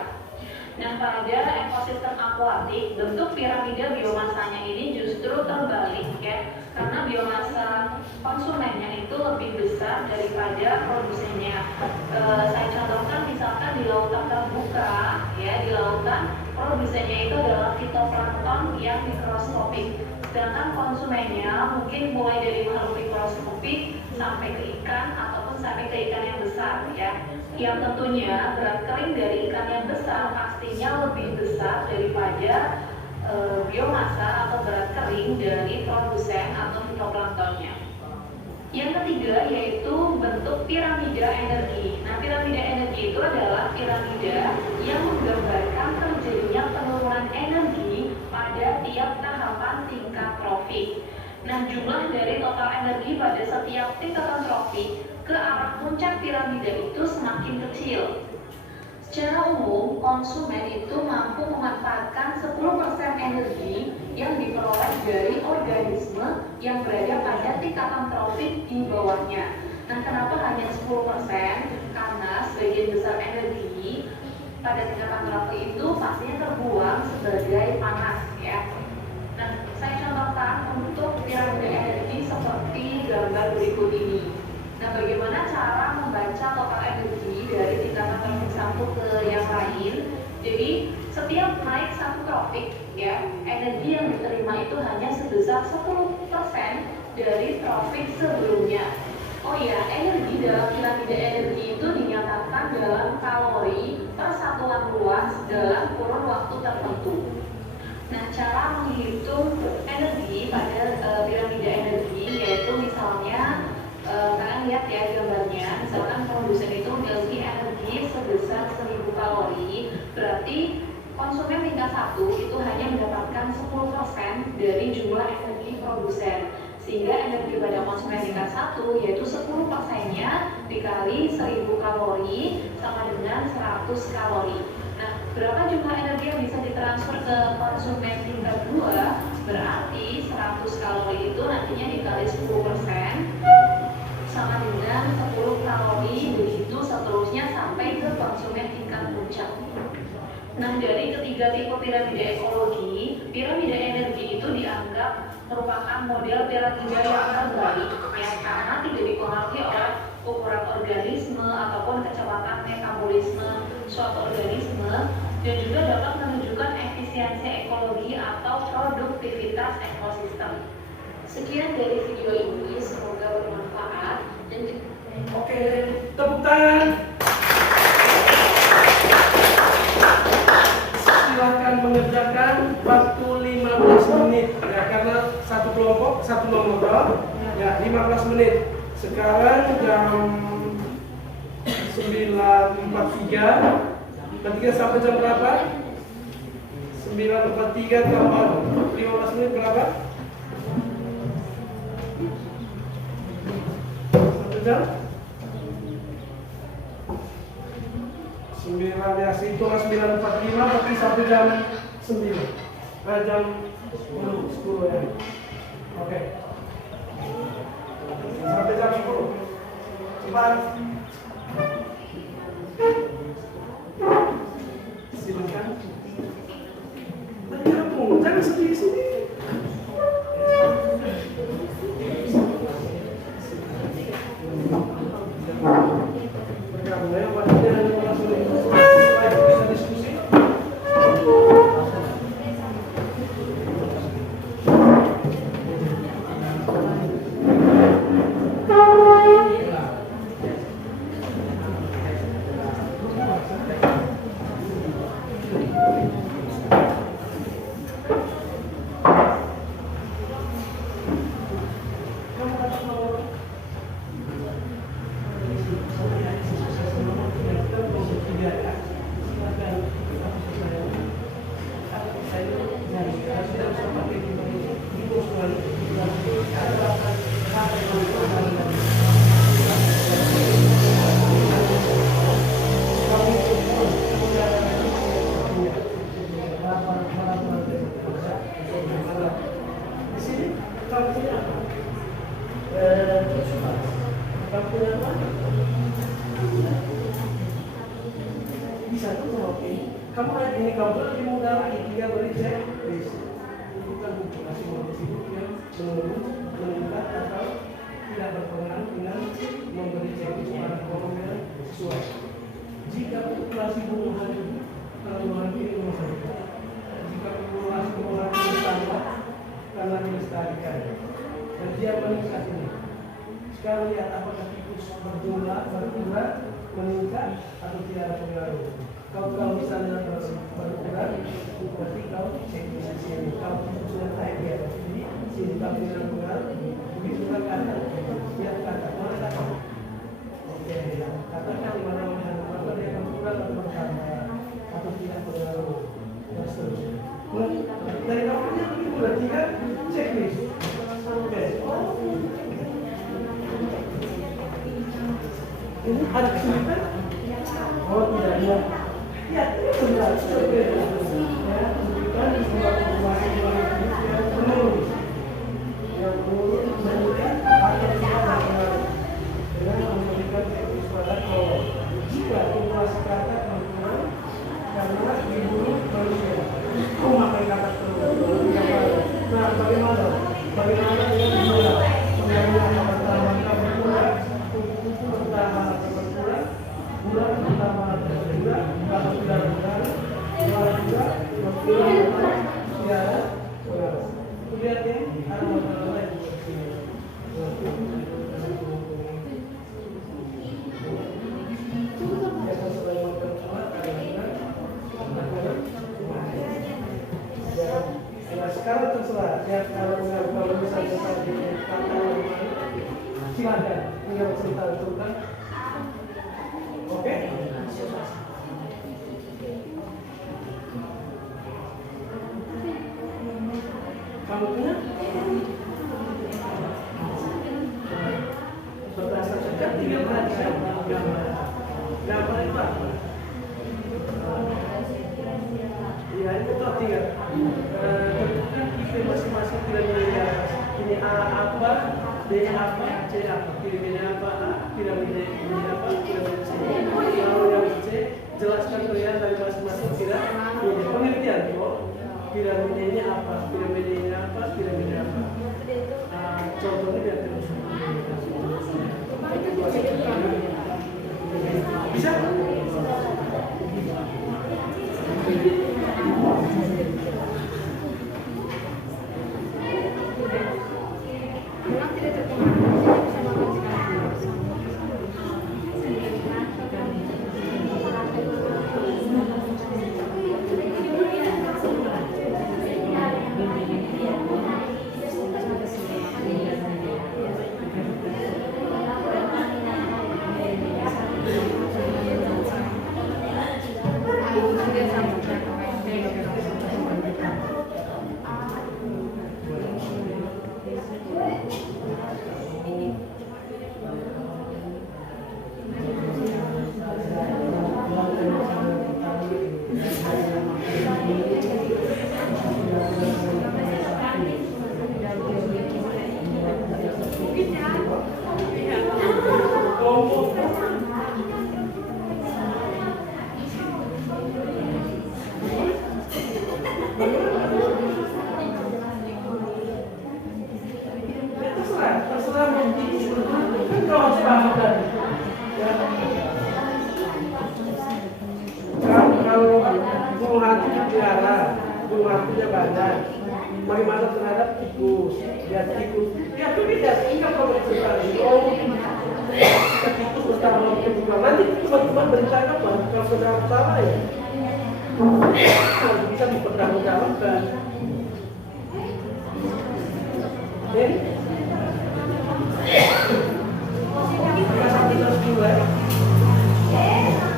Nah, pada ekosistem akuatik bentuk piramida biomasanya ini justru terbalik, ya, karena biomasa konsumennya itu lebih besar daripada produsennya. Saya contohkan misalkan di lautan terbuka, ya, di lautan produsennya itu adalah fitoplankton yang mikroskopik, sedangkan konsumennya mungkin mulai dari makhluk mikroskopik sampai ke ikan ataupun sampai ke ikan yang besar, ya. Yang tentunya berat kering dari ikan yang besar pastinya lebih besar daripada biomasa atau berat kering dari produsen atau fitoplanktonnya. Yang ketiga yaitu bentuk piramida energi. Nah, piramida energi itu adalah piramida yang menggambarkan terjadinya penurunan energi pada tiap tahapan tingkat trofik. Nah, jumlah dari total energi pada setiap tingkatan trofik ke arah puncak piramida itu semakin kecil. Secara umum, konsumen itu mampu memanfaatkan 10% energi yang diperoleh dari organisme yang berada pada tingkatan trofik di bawahnya. Nah, kenapa hanya 10%? Karena sebagian besar energi pada tingkatan trofik itu pastinya terbuang sebagai panas, ya. Nah, saya contohkan untuk piramida energi seperti gambar berikut ini. Nah, bagaimana cara membaca total energi dari tingkatan trofik satu ke yang lain? Jadi, setiap naik satu trofik, ya, energi yang diterima itu hanya sebesar 10% dari trofik sebelumnya. Oh ya, energi dalam piramida energi itu dinyatakan dalam kalori per satuan luas dalam kurun waktu tertentu. Nah, cara menghitung energi pada piramida energi yaitu misalnya kalian lihat ya gambarnya, misalkan produsen itu memiliki energi sebesar 1000 kalori, berarti konsumen tingkat 1 itu hanya mendapatkan 10% dari jumlah energi produsen, sehingga energi pada konsumen tingkat 1 yaitu 10%-nya dikali 1000 kalori sama dengan 100 kalori. Nah, berapa jumlah energi yang bisa ditransfer ke konsumen tingkat 2? Berarti 100 kalori itu nantinya dikali 10% sama dengan 10 kalori, begitu seterusnya sampai ke konsumen tingkat puncak. Nah, dari ketiga tipe piramida ekologi, piramida energi itu dianggap merupakan model piramida yang terbaik, ya, karena tidak dipengaruhi oleh ukuran organisme ataupun kecepatan metabolisme suatu organisme, dan juga dapat menunjukkan efisiensi ekologi atau produktivitas ekosistem. Sekian dari video ini, semoga bermanfaat dan Oke, tepuk tangan. Silahkan mengerjakan waktu 15 menit, ya, karena satu kelompok satu nomor, ya, 15 menit. Sekarang jam 9.43. Sampai jam berapa? 9.43 tambah 15 menit berapa? 1 jam? 9 ya, hitunglah 9.45 berarti 1 jam 9. Jam 10 ya. Oke. Sampai jam 10. Cepat. Silakan. Kamu jangan sedih-sedih. Kamu kata mau di sini kamu punya apa? Kamu punya apa? Bisa tuh sama oke. Kamu lihat ini kamu lebih mudah lagi tinggal beri cek. Itu kan populasi manusia yang meningkat atau tidak berpengaruh dengan memberi cek pada kolom yang sesuai. Jika populasi bunuhan ini masalah. Jika populasi bunuhan ini tambah karena dilestarikan dan dia meningkat ini. Sekarang lihat apakah tikus berkurang, meningkat atau tidak ada pengaruh. Kalau misalnya berkurang, berarti kau cek di sini. Kalau sudah naik dia, jadi sini kau tidak pengaruh. Begitu kan kata, lihat kata, mana kata? Oke, katakan di mana apakah dia berkurang atau bertambah atau tidak pengaruh dan seterusnya. Dari kamunya begitu berarti kan checklist. Oke. Ini ada kesulitan? Oh tidak ada. Ya, ini benar. Ya, kesulitan sebab populasi yang menurun. Yang menurun meningkat atau tidak berpengaruh. Dengan memberikan teknis pada kolom. Jika populasi kata berkurang karena dibunuh manusia. Oh, makai kata terus. Nah, bagaimana? Bagaimana dengan gula? Bagaimana pertama berkurang? Kuku pertama berkurang, gula pertama berkurang, atau tidak berkurang, gula juga berkurang, tiada pengaruh. Lihat ya, ada masalah lain di sini. Sekarang terserah ya, kalau misalnya tadi silakan tinggal cerita tentang oke. Kamu punya berdasarkan kan tinggal perhatikan gambar itu apa? Ya itu tak tinggal tentukan IP masing-masing piramida. Ini A apa, B apa, C apa, piramida apa A, piramida ini apa, piramida C. Kalau yang C jelaskan kalian dari masing-masing piramida. Pengertian kok piramida ini apa, piramida ini apa, piramida apa. Contohnya biar terus. Bisa? Kalau burung hantu dipelihara, burung hantunya banyak. Bagaimana terhadap tikus? Ya tikus, ya itu tidak ingat kalau cerita ini. Oh, tikus bersama juga. Nanti teman-teman beritakan apa? Kalau saudara salah ya. bisa dipertanggungjawabkan. Oke?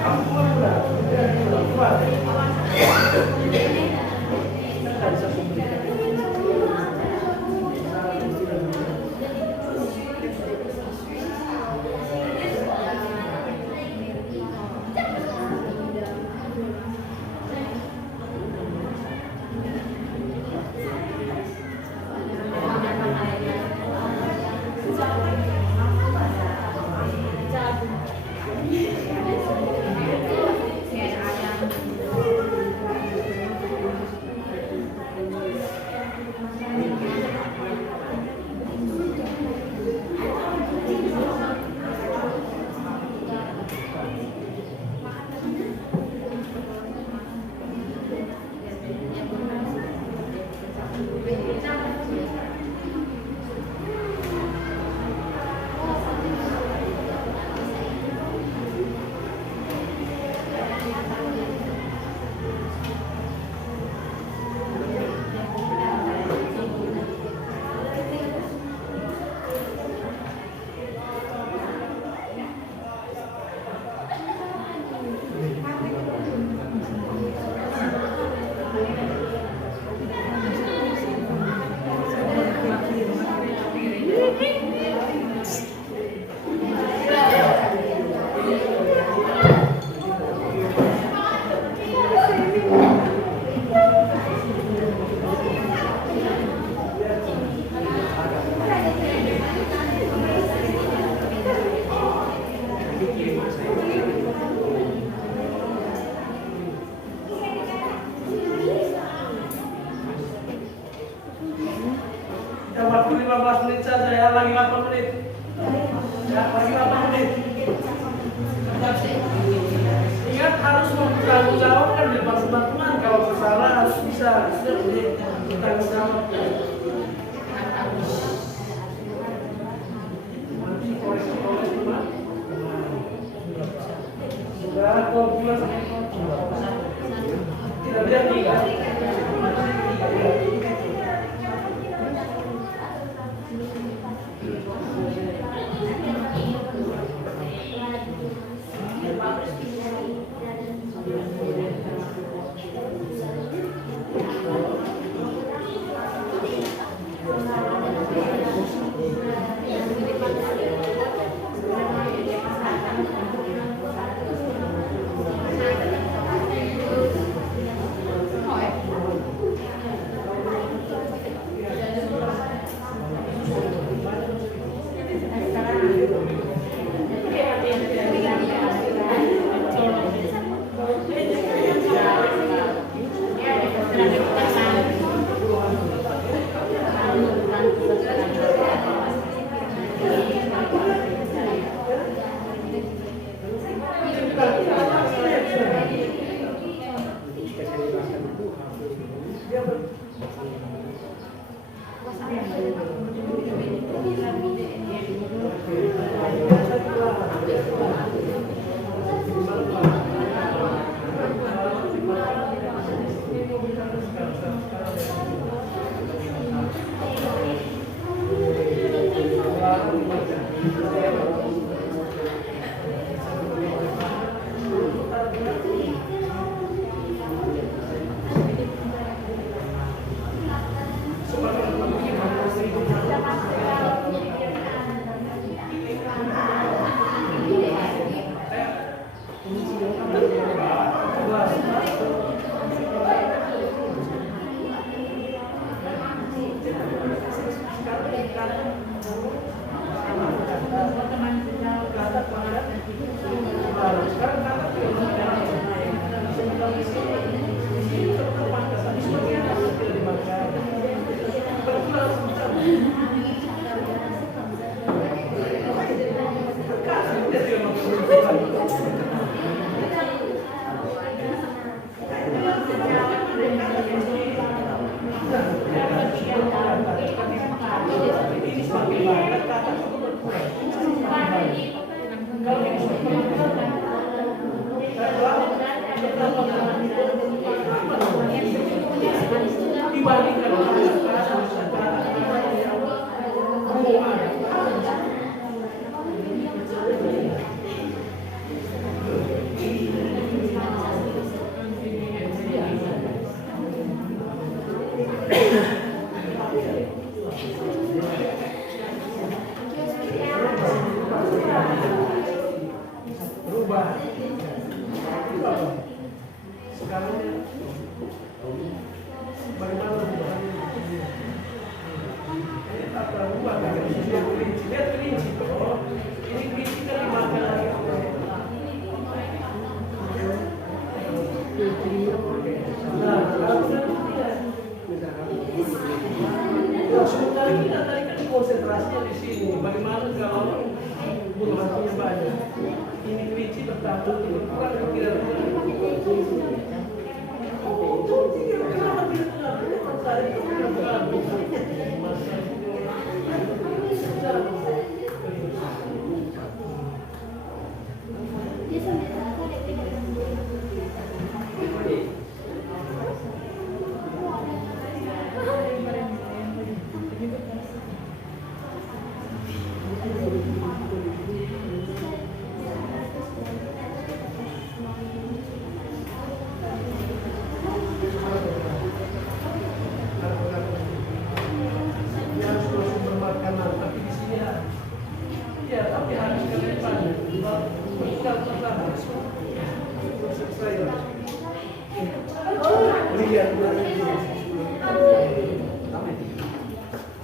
Kamu keluar berapa? Keluar. Kita bisa publikasi. Waktu 15 menit saja ya, lagi 8 menit. Ya, lagi 8 menit. Ingat harus mempertanggungjawabkan di depan teman-teman. Kalau bersalah harus bisa bertanggungjawabkan. Nanti koreksi teman. Sudah kau bulan sampai tidak lihat tiga. teman sini. Bagaimana kalau bunuh hantunya banyak? Ini kelinci bertahan, ini kurang atau tidak bertahan? Kenapa tidak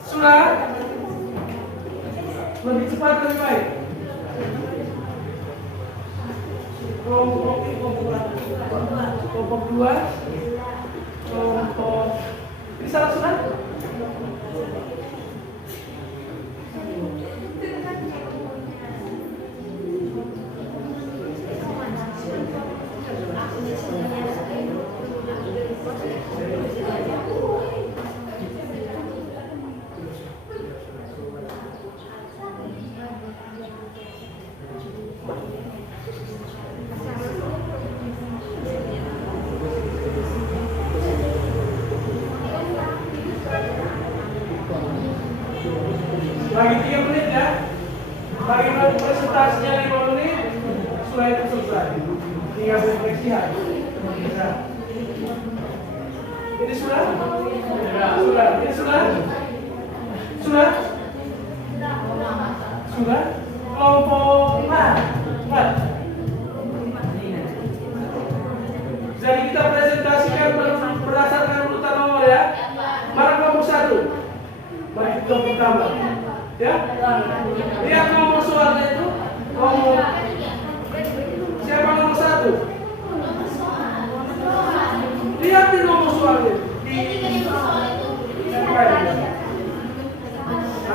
Sudah? Lebih cepat lebih baik. Kelompok 2, kelompok ini salah sudah? Lagi 3 menit ya. Bagi presentasinya 5 menit, sudah itu selesai. Tinggal refleksian. Ini sudah? Sudah. Ini sudah? Sudah? Sudah? Kelompok 4. Jadi kita presentasikan berdasarkan urutan nomor ya. Mana kelompok 1? Mari kelompok pertama. Ya? Lihat nomor soalnya itu. Siapa nomor 1? Lihat di nomor soalnya.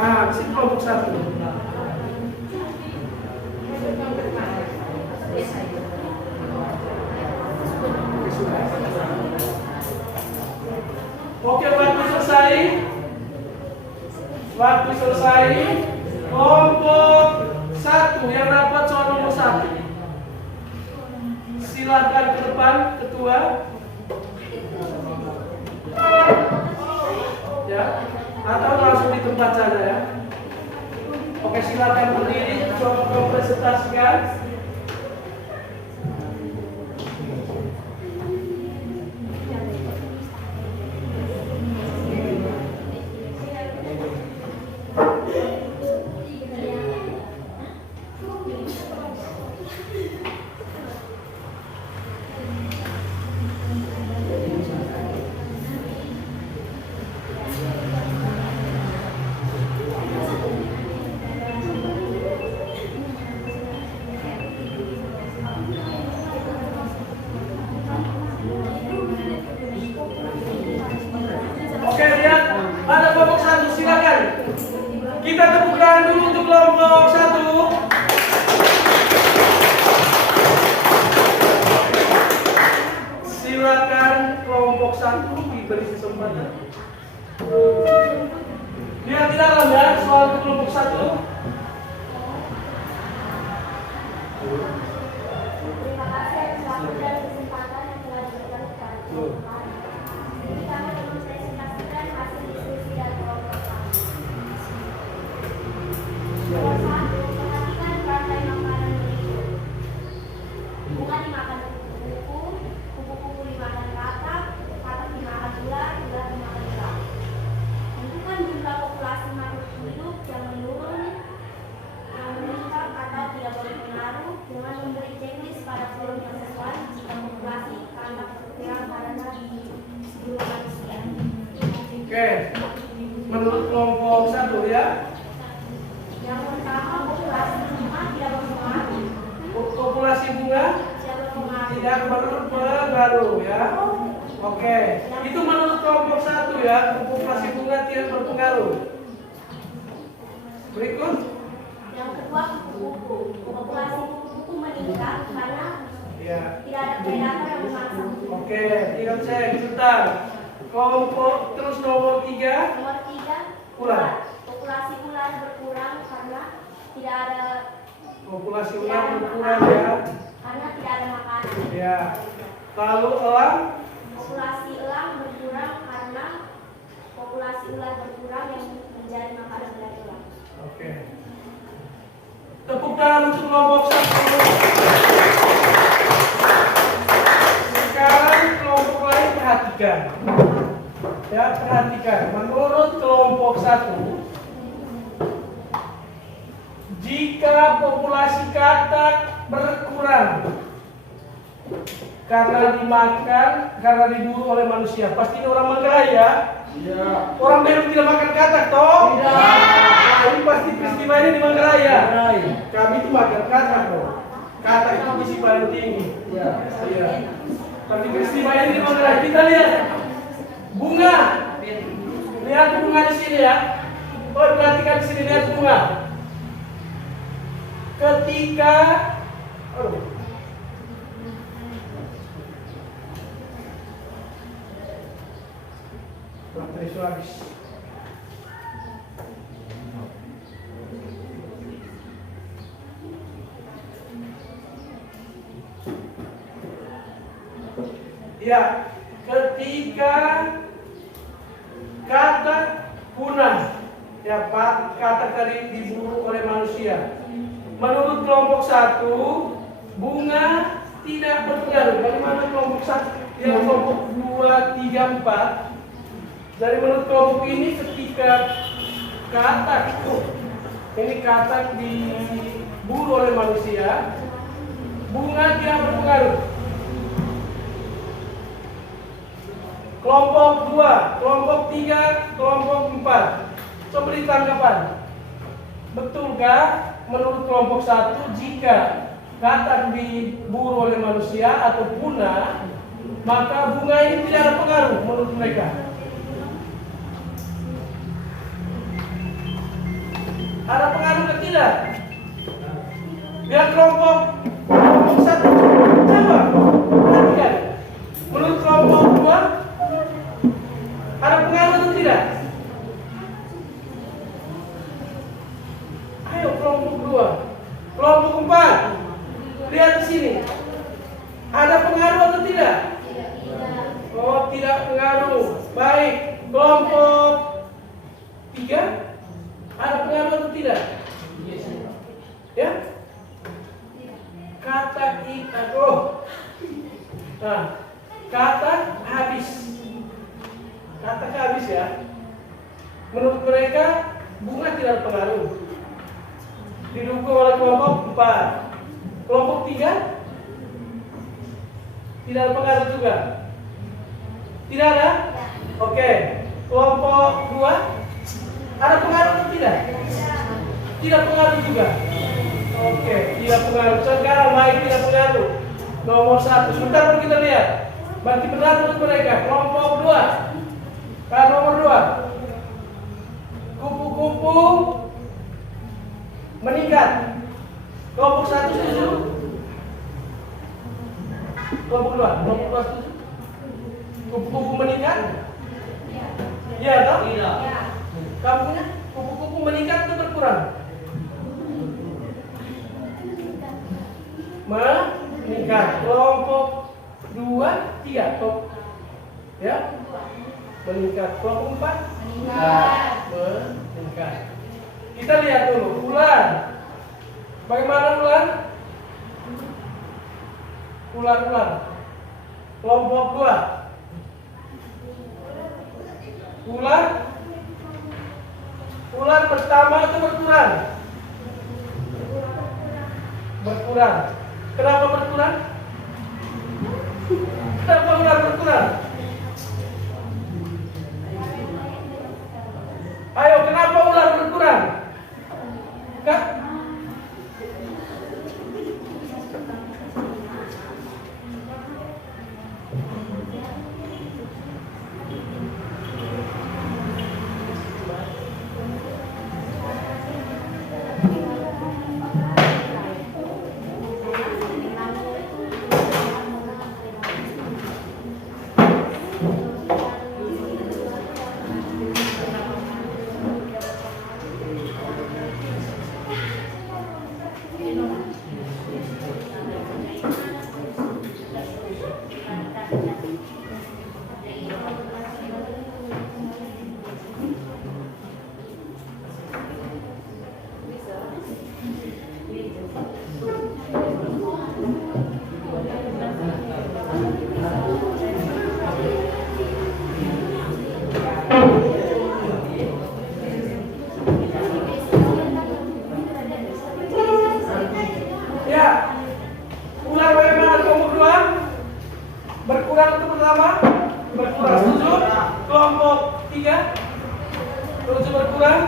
Nah, di sini kelompok 1. Oke, waktu selesai. Waktu selesai. Kelompok 1 yang dapat soal nomor 1. Silakan ke depan, ketua. Ya, atau langsung di tempat saja ya. Oke, silakan berdiri, coba presentasikan. Oke, lihat ada kelompok 1, silakan. Kita tepuk tangan dulu untuk kelompok 1. Silakan kelompok 1 diberi kesempatan. Lihat di dalam ya, soal kelompok 1. Terima kasih atas waktu dan kesempatan yang telah diberikan kepada kelompok. Ini kami akan mempresentasikan hasil diskusi dari kelompok kami. Kelompok 1, perhatikan rantai makanan berikut. Bunga dimakan kupu-kupu, kupu-kupu dimakan katak, katak dimakan ular, ular dimakan elang. Tentukan jumlah populasi makhluk hidup yang menurun, yang meningkat atau tidak berpengaruh dengan memberi checklist pada form yang sesuai jika populasi katak berkurang karena jumlah manusia. Oke, menurut kelompok 1 ya. Yang pertama, populasi bunga tidak berpengaruh. Populasi bunga Tidak berpengaruh. tidak berpengaruh ya. Oke, itu menurut kelompok 1 ya. Populasi bunga tidak berpengaruh. Berikut. Yang kedua, kupu-kupu. Populasi kupu-kupu meningkat karena Ya. tidak ada predator yang memangsa. Oke, tinggal cek sebentar. Kelompok terus nomor 3. Nomor 3, Ular. populasi ular berkurang karena tidak ada Populasi ular berkurang ya. karena tidak ada makanan. Ya. Lalu elang. Populasi elang berkurang karena populasi ular berkurang yang menjadi makanan dari elang. Oke. Tepuk tangan untuk kelompok 1. Sekarang kelompok lain perhatikan. Ya, perhatikan. Menurut kelompok 1, jika populasi katak berkurang karena dimakan, karena diburu oleh manusia, pasti ini orang Manggarai ya? Iya. Orang Meru tidak makan katak toh? Tidak. Nah, ini pasti peristiwa ini di Manggarai ya? Manggarai. Kami itu makan katak toh. Katak itu gizi paling tinggi. Iya. Iya. Tapi peristiwa ini di Manggarai. Kita lihat bunga. Lihat bunga di sini ya. Oh, perhatikan di sini, lihat bunga. Ketika baterai sudah habis. Ya, ketika katak punah, ya Pak, katak tadi diburu oleh manusia. Menurut kelompok 1, bunga tidak berpengaruh. Bagaimana kelompok 1? Yang kelompok 2, 3, 4. Dari menurut kelompok ini ketika katak diburu oleh manusia, bunga tidak berpengaruh. Kelompok 2, kelompok 3, kelompok 4. Coba beri tanggapan. Betulkah menurut kelompok 1 jika katak diburu oleh manusia atau punah, maka bunga ini tidak ada pengaruh menurut mereka? Ada pengaruh atau tidak? Biar kelompok 1 coba perhatikan. Menurut kelompok 2 ada pengaruh atau tidak? Ayo kelompok 2. Kelompok 4. Lihat di sini. Ada pengaruh atau tidak? Oh, tidak pengaruh. Baik. Kelompok 3. Ada pengaruh atau tidak? Ya? Katak kita. Oh. Nah, katak habis. Katak habis ya. Menurut mereka bunga tidak berpengaruh. Didukung oleh kelompok 4. Kelompok 3 tidak ada pengaruh juga. Tidak ada? Oke. Kelompok 2 ada pengaruh atau tidak? Tidak pengaruh juga. Oke, tidak pengaruh. Sekarang baik tidak pengaruh. Nomor 1. Sebentar baru kita lihat. Berarti benar menurut mereka. Kelompok 2. Nomor 2. Kupu-kupu meningkat. Kelompok 1 setuju? Kelompok 2. Kelompok 2 setuju? Kupu-kupu meningkat? Iya atau? Tidak. Kamunya kupu-kupu meningkat atau berkurang? Meningkat. Kelompok 2, 3. Ya? Meningkat. Kelompok 4? Meningkat. Kita lihat dulu. Ular. Bagaimana ular? Ular. Kelompok 2. Ular pertama itu berkurang. Berkurang. Kenapa berkurang? Kenapa ular berkurang? Ayo, kenapa ular berkurang? Kak? 3. Terus berkurang.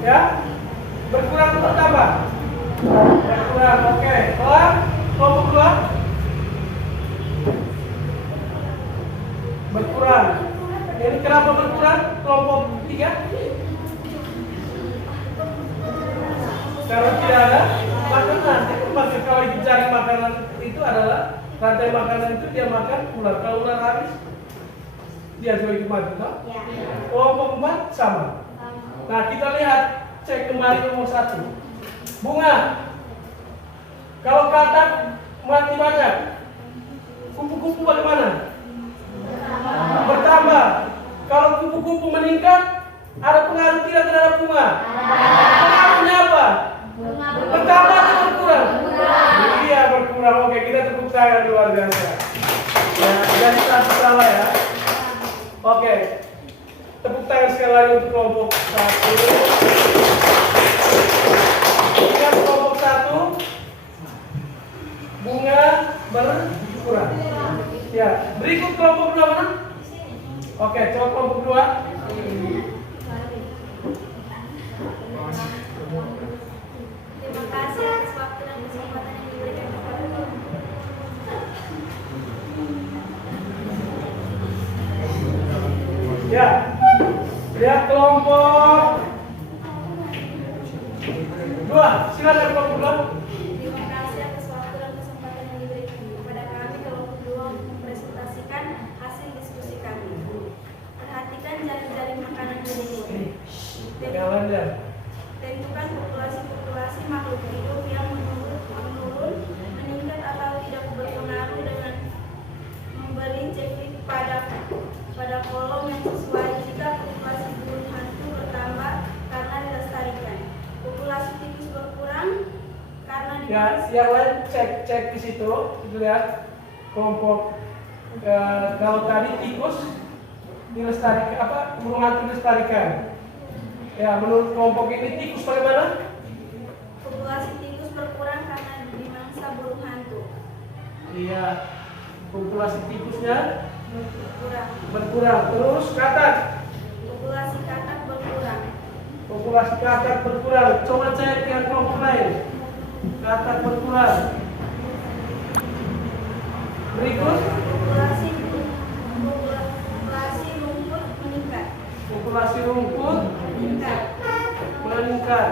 Ya. Berkurang atau bertambah? Berkurang. Oke. Kelar. Kelompok 2. Berkurang. Ini kenapa berkurang? Kelompok 3. Karena tidak ada makanan. Maka kalau dicari makanan itu adalah rantai makanan itu dia makan ular. Kalau ular habis, dia juga ikut mati. No? Ya. Kelompok 4 sama. Nah kita lihat, cek kembali nomor 1. Bunga. Kalau katak mati banyak, kupu-kupu bagaimana? Bertambah. Kalau kupu-kupu meningkat, ada pengaruh tidak terhadap bunga? Pengaruhnya apa? Bertambah atau berkurang? Iya, berkurang. Oke, kita tepuk tangan luar biasa. Ya, jadi satu salah ya. Oke. Tepuk tangan sekali lagi untuk kelompok 1. Ingat kelompok 1, bunga berkurang. Ya, berikut kelompok 2 mana? Oke, coba kelompok 2. Terima kasih atas waktu dan kesempatan yang diberikan kepadaku. Ya, lihat kelompok 2. Silakan kelompok 2. Terima kasih atas waktu dan kesempatan yang diberikan kepada kami kelompok 2 untuk mempresentasikan hasil diskusi kami. Perhatikan jaring-jaring makanan ini. Jangan ya. Tentukan populasi makhluk hidup yang menurun, meningkat atau tidak berpengaruh dengan memberi ceklik pada kolom yang sesuai. Jika populasi burung hantu bertambah karena dilestarikan, populasi tikus berkurang karena Ya, yang lain cek di situ. Itu lihat kelompok kalau tadi tikus dilestarikan burung hantu dilestarikan. Ya, menurut kelompok ini tikus bagaimana? populasi tikus berkurang karena dimangsa burung hantu. Iya, populasi tikusnya Berkurang. Terus katak. Populasi katak berkurang. Populasi katak berkurang. Coba cek yang kelompok lain. Katak berkurang. Berikut Populasi rumput meningkat. populasi rumput meningkat.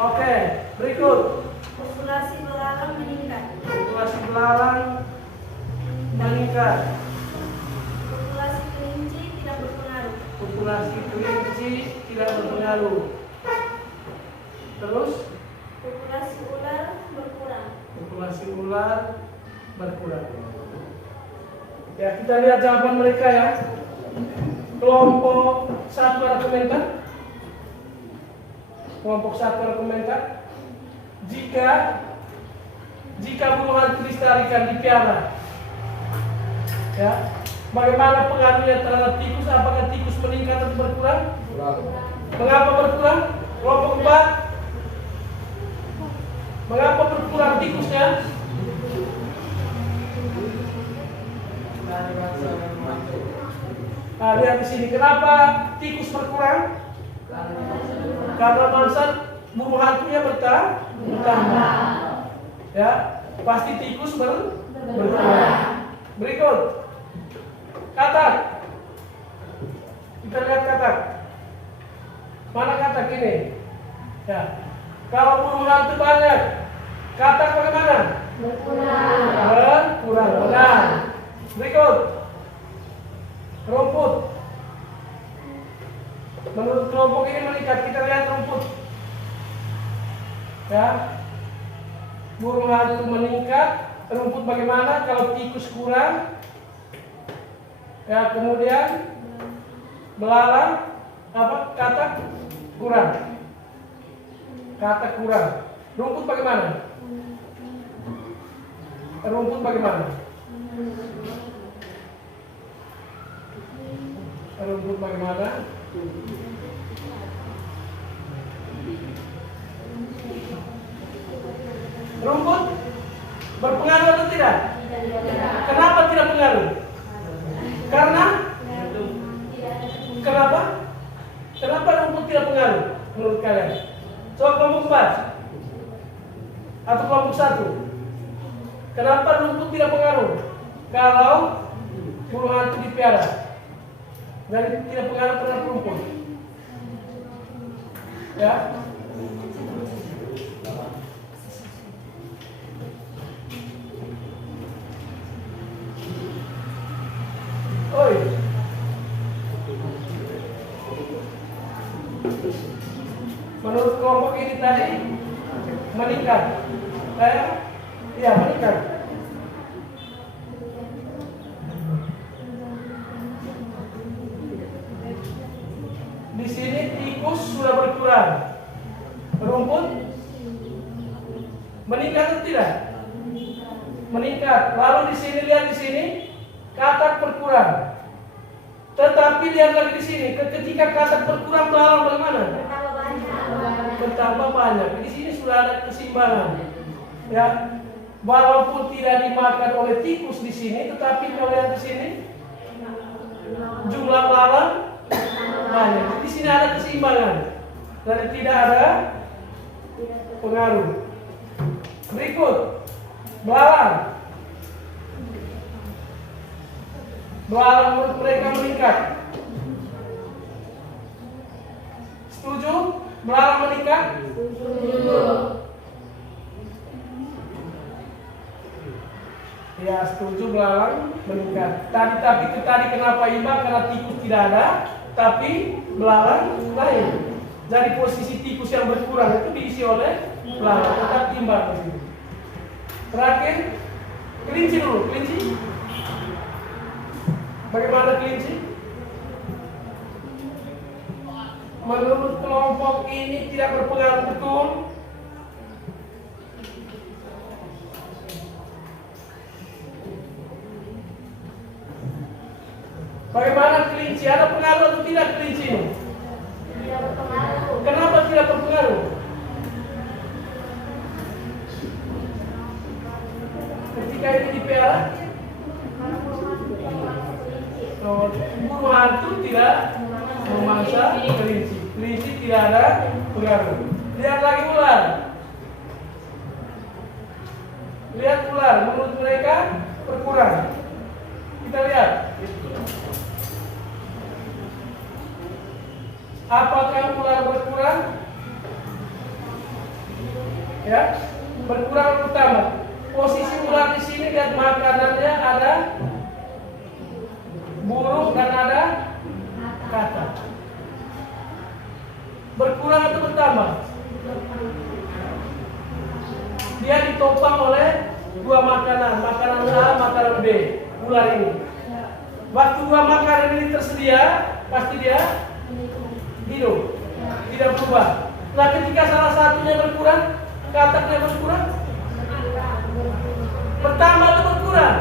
Oke, berikut Populasi belalang meningkat. populasi belalang meningkat. Populasi kelinci tidak berpengaruh. Populasi kelinci tidak berpengaruh. Terus Populasi ular berkurang. populasi ular berkurang. Ya, kita lihat jawaban mereka ya. Kelompok 1 ada komentar. Kelompok 1 ada komentar. Jika burung hantu dilestarikan, dipiara, ya, bagaimana pengaruhnya terhadap tikus? Apakah tikus meningkat atau berkurang? Mengapa berkurang? Kelompok 4. Mengapa berkurang tikusnya? Nah, lihat di sini. Kenapa tikus berkurang? Karena mangsa burung hantunya bertambah. Ya, pasti tikus berkurang. Berikut katak. Kita lihat katak. Mana katak ini? Ya. Kalau burung hantu banyak, katak bagaimana? Berkurang. Benar. Berikut rumput. Menurut kelompok ini meningkat. Kita lihat rumput. Ya. Burung hantu meningkat. Rumput bagaimana? Kalau tikus kurang. Ya, kemudian belalang katak kurang. Katak kurang. Rumput bagaimana? Rumput bagaimana? Rumput bagaimana? Rumput berpengaruh atau tidak? Kenapa tidak pengaruh? Karena menurut kalian? Coba kelompok 4 atau kelompok 1. Kenapa rumput tidak pengaruh? Kalau burung hantu dipiara, jadi tidak pengaruh terhadap rumput. Ya. Oi. Menurut kelompok ini tadi meningkat. Iya meningkat. Di sini tikus sudah berkurang. Rumput meningkat atau tidak? Meningkat. Lalu di sini lihat di sini katak berkurang. Tetapi lihat lagi di sini, ketika katak berkurang belalang bagaimana? Bertambah banyak. Di sini sudah ada keseimbangan. Ya, walaupun tidak dimakan oleh tikus di sini, tetapi kalau lihat di sini jumlah belalang banyak. Di sini ada keseimbangan dan tidak ada pengaruh. Berikut belalang. Belalang menurut mereka meningkat. Setuju? Belalang meningkat? Setuju. Ya, setuju belalang meningkat. Tadi kenapa imbang? Karena tikus tidak ada, tapi belalang lain. Jadi posisi tikus yang berkurang itu diisi oleh belalang, tetap imbang. Terakhir, kelinci dulu. Kelinci. Bagaimana kelinci? Menurut kelompok ini tidak berpengaruh, betul? Bagaimana kelinci? Ada pengaruh atau tidak kelinci? Tidak berpengaruh. Kenapa tidak berpengaruh? Ketika ini dipiara, burung hantu tidak memangsa kelinci. Kelinci tidak ada pengaruh. Lihat lagi ular. Lihat ular, menurut mereka berkurang. Kita lihat. Apakah ular berkurang? Ya, berkurang atau bertambah? Posisi ular di sini lihat makanannya ada burung dan ada katak. Berkurang atau bertambah? Dia ditopang oleh dua makanan A, makanan B, ular ini. Waktu dua makanan ini tersedia, pasti dia hidup, tidak berubah. Nah, ketika salah satunya berkurang, kataknya berkurang, bertambah atau berkurang?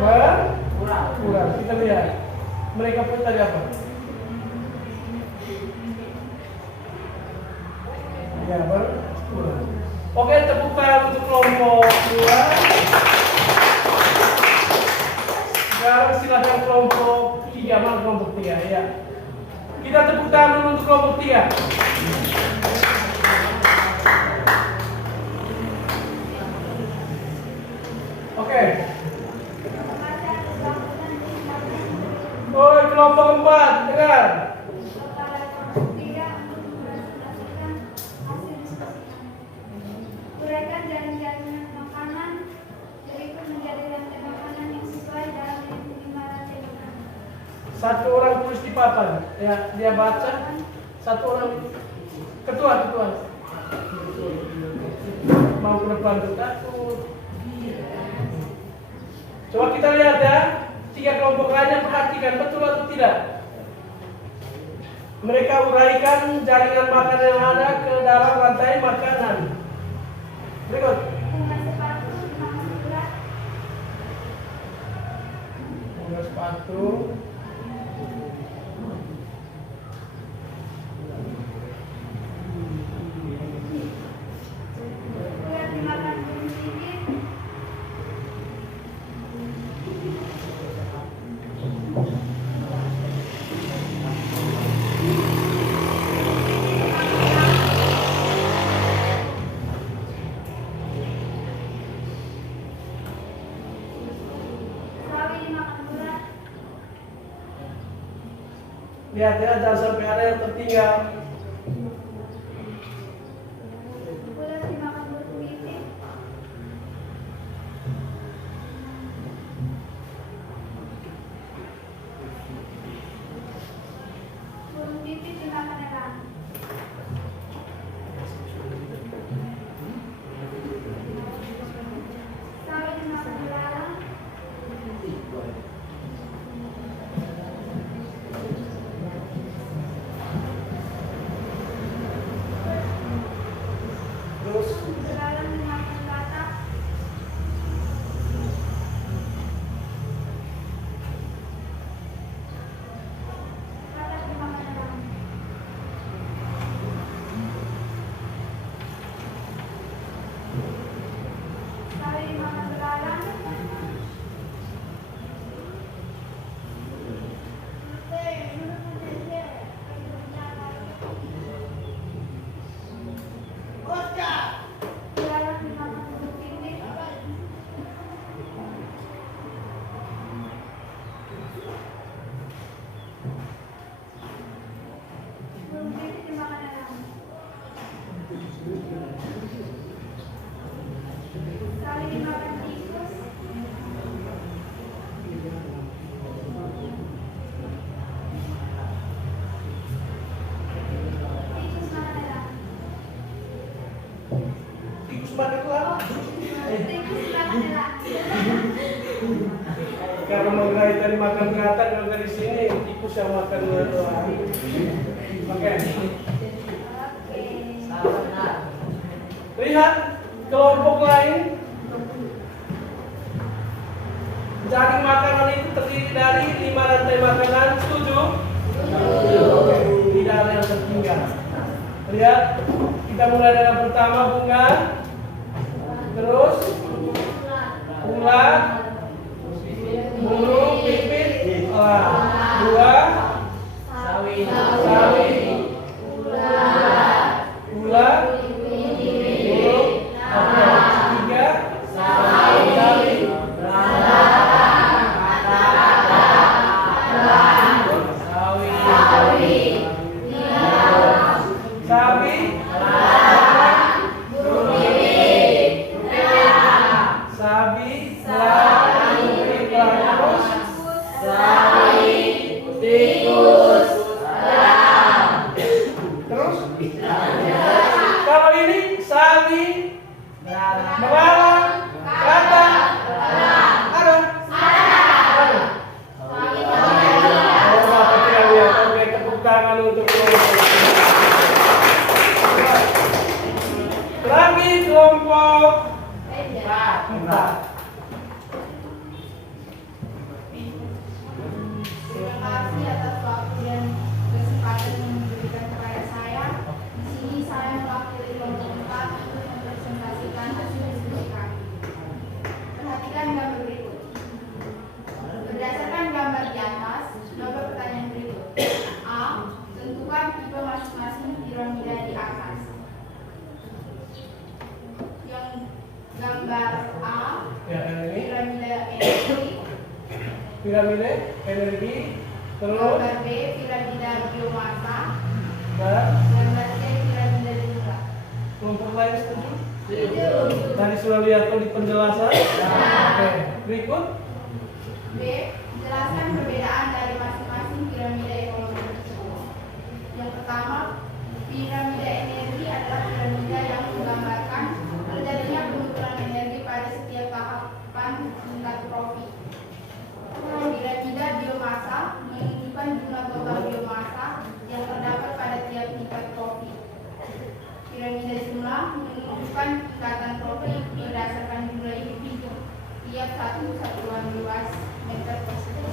Berkurang. Kita lihat mereka pun tadi apa? Ya, berkurang. Oke, tepuk tangan untuk kelompok 2. Sekarang silakan kelompok 3, mana kelompok 3 ya. Kita tepuk tangan dulu untuk kelompok 3. Oke. Oh, kelompok 4, dengar. Uraikan jaring-jaringan makanan, yaitu menjadi rantai makanan yang sesuai dalam 5 rantai makanan. Satu orang tulis di papan, ya dia baca. Satu orang ketua. Mau ke depan tuh takut. Coba kita lihat ya, 3 kelompok lainnya, perhatikan betul atau tidak. Mereka uraikan jaringan makanan yang ada ke dalam rantai makanan. Berikut. Bunga sepatu, 5 bulan. Bunga sepatu. Bulan dimakan burung sipit. Lihat ya, jangan sampai ada yang tertinggal. Boleh dimakan berpipit. Burung pipit dimakan elang. Sawi dimakan belalang. Terus Belalang dimakan katak. Katak dimakan elang. Sawi dimakan belalang. Belalang dimakan burung pipit. Burung pipit dimakan elang. Sawi dimakan tikus. Tikus makan elang. tikus makan elang. Tikus makan elang. Karena mengenai tadi makan katak, kalau dari sini tikus yang makan elang. Oke. Oke. Lihat kelompok lain. Jaring makanan itu terdiri dari 5 rantai makanan. Setuju? Oke. Tidak ada yang tertinggal. Lihat, kita mulai dengan pertama bunga, terus ulat, burung pipit, elang. Dua, sawi, ulat, burung, oke. Tiga, sawi, sawi, sabi, terus kalau ini sabi, belalang, katak, ada. Oh, Bapak tidak lihat. Oke, tepuk tangan untuk lagi kelompok 4. Terima kasih atas waktu dan kesempatan yang diberikan kepada saya. Di sini saya mewakili kelompok 4 untuk mempresentasikan hasil diskusi kami. Perhatikan gambar berikut. Berdasarkan gambar di atas, coba pertanyaan berikut. A. Tentukan tipe masing-masing piramida di atas. Yang gambar A, Ya, ini piramida energi. piramida energi, terus Gambar B, piramida biomasa. dan Gambar C, piramida jumlah. kelompok lain setuju? Tadi sudah lihat di penjelasan. Oke, berikut. B. Jelaskan perbedaan dari masing-masing piramida ekonomi tersebut. Yang pertama, piramida energi adalah piramida yang menggambarkan terjadinya penurunan energi pada setiap tahapan tingkat profit. Piramida biomasa menunjukkan jumlah total biomasa yang terdapat pada tiap tingkat profit. Piramida jumlah menunjukkan tingkatan profit berdasarkan jumlah individu tiap satu satuan luas meter persegi.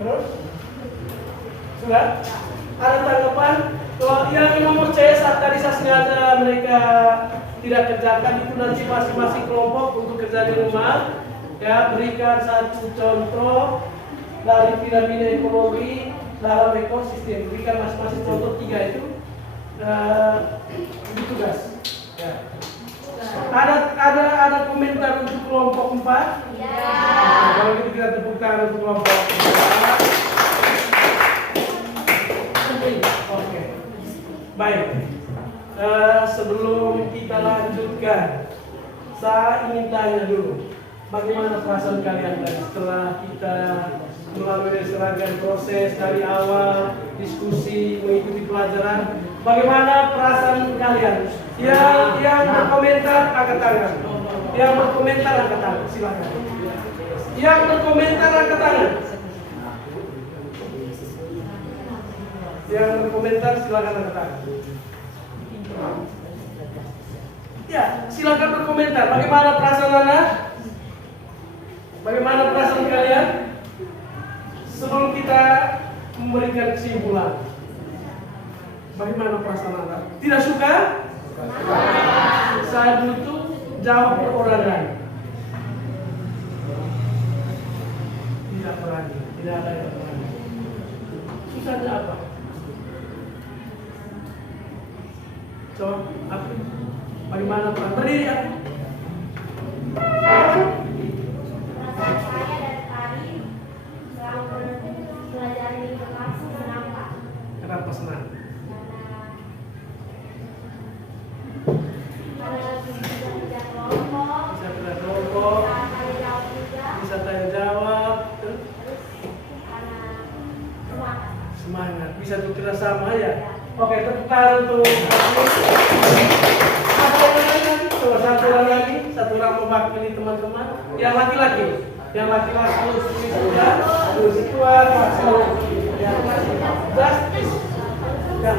Terus sudah ada tanggapan? Kalau yang nomor C saat tadi saya sengaja mereka tidak kerjakan itu nanti masing-masing kelompok untuk kerja di rumah ya, berikan satu contoh dari piramida ekonomi dalam ekosistem, berikan masing-masing contoh 3 itu tugas ya. Ada komentar untuk kelompok 4? Ya. Kalau gitu kita tepuk tangan untuk kelompok. Oke. Baik. Sebelum kita lanjutkan, saya ingin tanya dulu, bagaimana perasaan kalian tadi setelah kita melalui serangkaian proses dari awal diskusi mengikuti pelajaran? Bagaimana perasaan kalian? Yang berkomentar angkat tangan. Yang berkomentar angkat tangan. Silakan. Yang berkomentar angkat tangan. Yang berkomentar silakan angkat tangan. Ya, silakan berkomentar. Bagaimana perasaan Anda? Bagaimana perasaan kalian? Sebelum kita memberikan kesimpulan, bagaimana perasaan Anda? Tidak suka? Saya butuh jawab perorangan. Tidak berani, tidak ada yang berani. Susahnya apa? Coba, apa? Bagaimana perasaan? Berdiri ya? Saya dan Tari selama belajar di kelas senang Pak. Kenapa senang? Karena bisa kerja kelompok, Bisa kerja kelompok, bisa tanya jawab juga, bisa tanya jawab, terus karena semangat. semangat, bisa bekerja sama ya. Oke, tepuk tangan untuk satu orang lagi, coba satu orang lagi, satu orang mewakili teman-teman. Yang laki-laki, yang laki-laki sudah, terus kuat, yang justice, ya.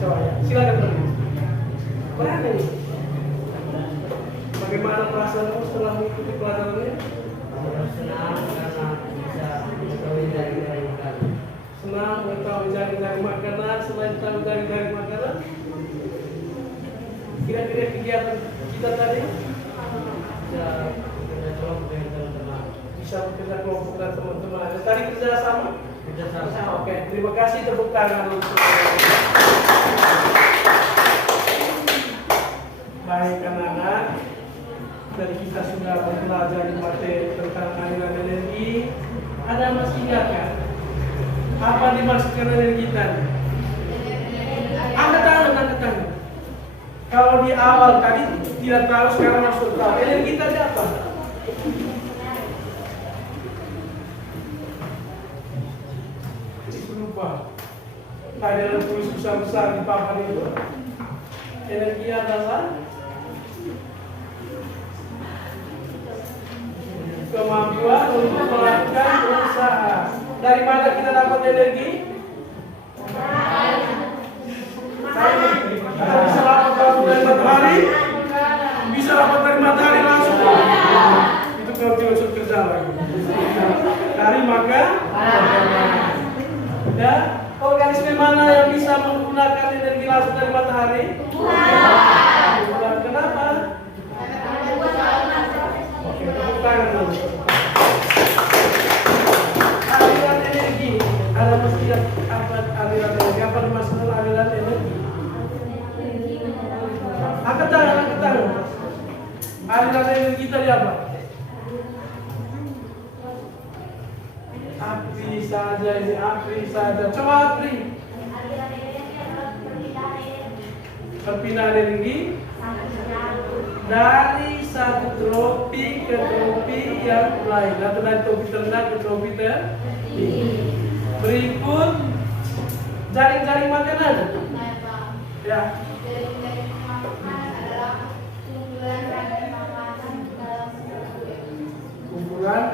Coba ya, silakan berdiri. Berani. Bagaimana perasaanmu setelah mengikuti pelajarannya? Senang karena bisa mengetahui dari makanan. Senang mengetahui dari makanan. Selain tahu dari makanan, kira-kira kegiatan kita tadi Bisa bekerja kelompok dengan teman-teman. bisa bekerja kelompok dan teman-teman. Tadi kerja sama? Kerja sama. Oke, terima kasih, tepuk tangan untuk baik anak-anak. Dari kita sudah belajar materi tentang aliran energi. Ada masih ingat kan? Apa dimaksudkan energi tadi? Angkat tangan. Kalau di awal tadi tidak tahu, sekarang masuk tahu. Energi tadi apa? Lupa. Ada tulis besar-besar di papan itu. Energi adalah kemampuan untuk melakukan usaha. Dari mana kita dapat energi? Kita bisa dapat dari matahari, bisa dapat dari matahari langsung. Itu kalau tidak usah kerja lagi. Dari maka, ya, organisme mana yang bisa menggunakan energi langsung dari matahari? Bukan. Kenapa? Oke, tepuk tangan dulu. Aliran energi, ada mesti apa aliran energi? Apa dimaksud aliran energi? Angkat tangan. Aliran energi tadi apa? Api saja ini, api saja. Coba api. Aliran energi adalah Perpindahan energi dari satu tropi ke tropi yang lain, atau dari tropi terendah ke tropi tertinggi. Berikut jaring-jaring makanan. Ya. Jaring-jaring makanan adalah kumpulan rantai makanan dalam Kumpulan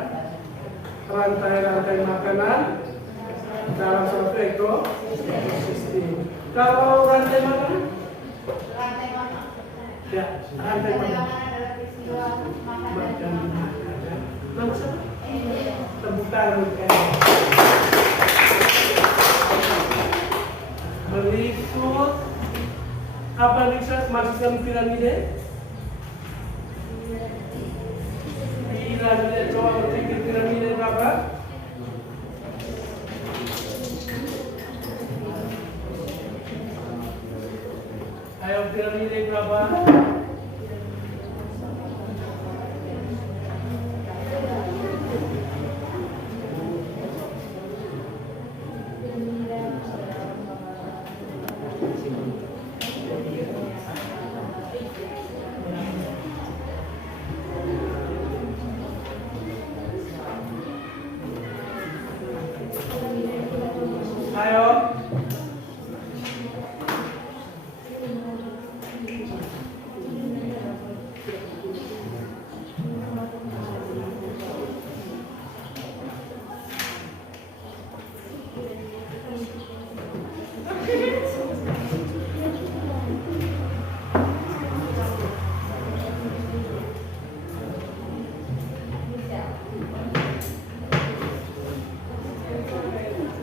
rantai-rantai makanan dalam suatu ekosistem. Kalau rantai makanan, rantai makanan. ya rantai Rantai makanan. makanan adalah peristiwa makan dan Makan makan. makanan. Nama siapa? Energi. Tepuk tangan untuk berikut apa nih maksudkan piramide? Piramide, coba berpikir piramide apa? piramida berapa? Ayo.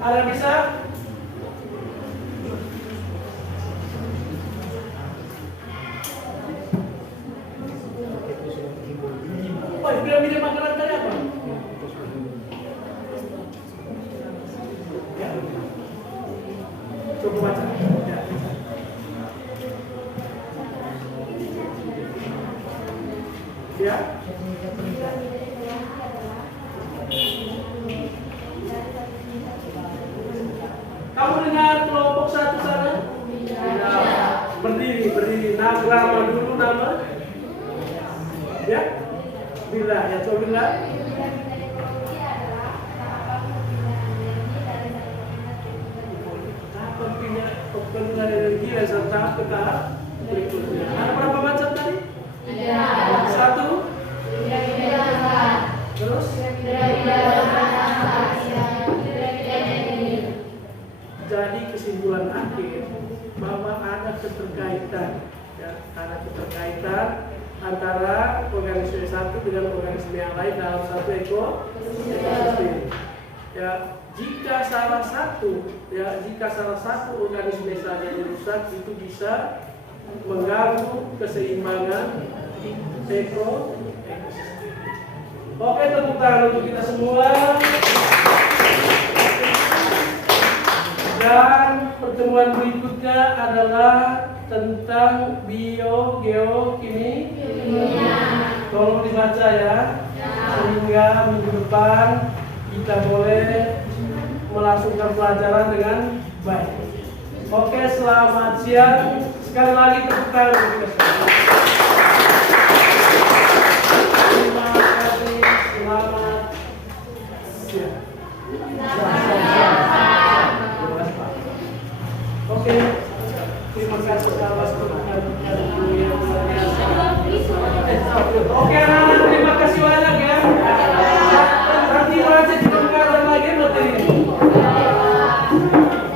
Ada yang bisa? Oh, piramida makanan tadi apa? Ya. Coba baca. Ya. Ya. Kamu dengar kelompok satu sana? Ya. Berdiri. Nama dulu nama. Ya. Bila, ya coba bila. Pembinaan energi dari satu tahap ke tahap berikutnya. Ada berapa macam tadi? Satu. Terus? Jadi kesimpulan akhir bahwa ada keterkaitan, ya, ada keterkaitan antara organisme satu dengan organisme yang lain dalam satu ekosistem. Ya, jika salah satu organisme saja dirusak, itu bisa mengganggu keseimbangan ekosistem. Oke, tepuk tangan untuk kita semua. Dan pertemuan berikutnya adalah tentang biogeokimia. Tolong dibaca ya, sehingga minggu depan kita boleh melangsungkan pelajaran dengan baik. Oke, selamat siang. Sekali lagi tepuk tangan untuk kita semua. Terima kasih. Selamat siang. Oke, terima kasih atas perhatian yang luar biasa. Oke, anak-anak, terima kasih banyak.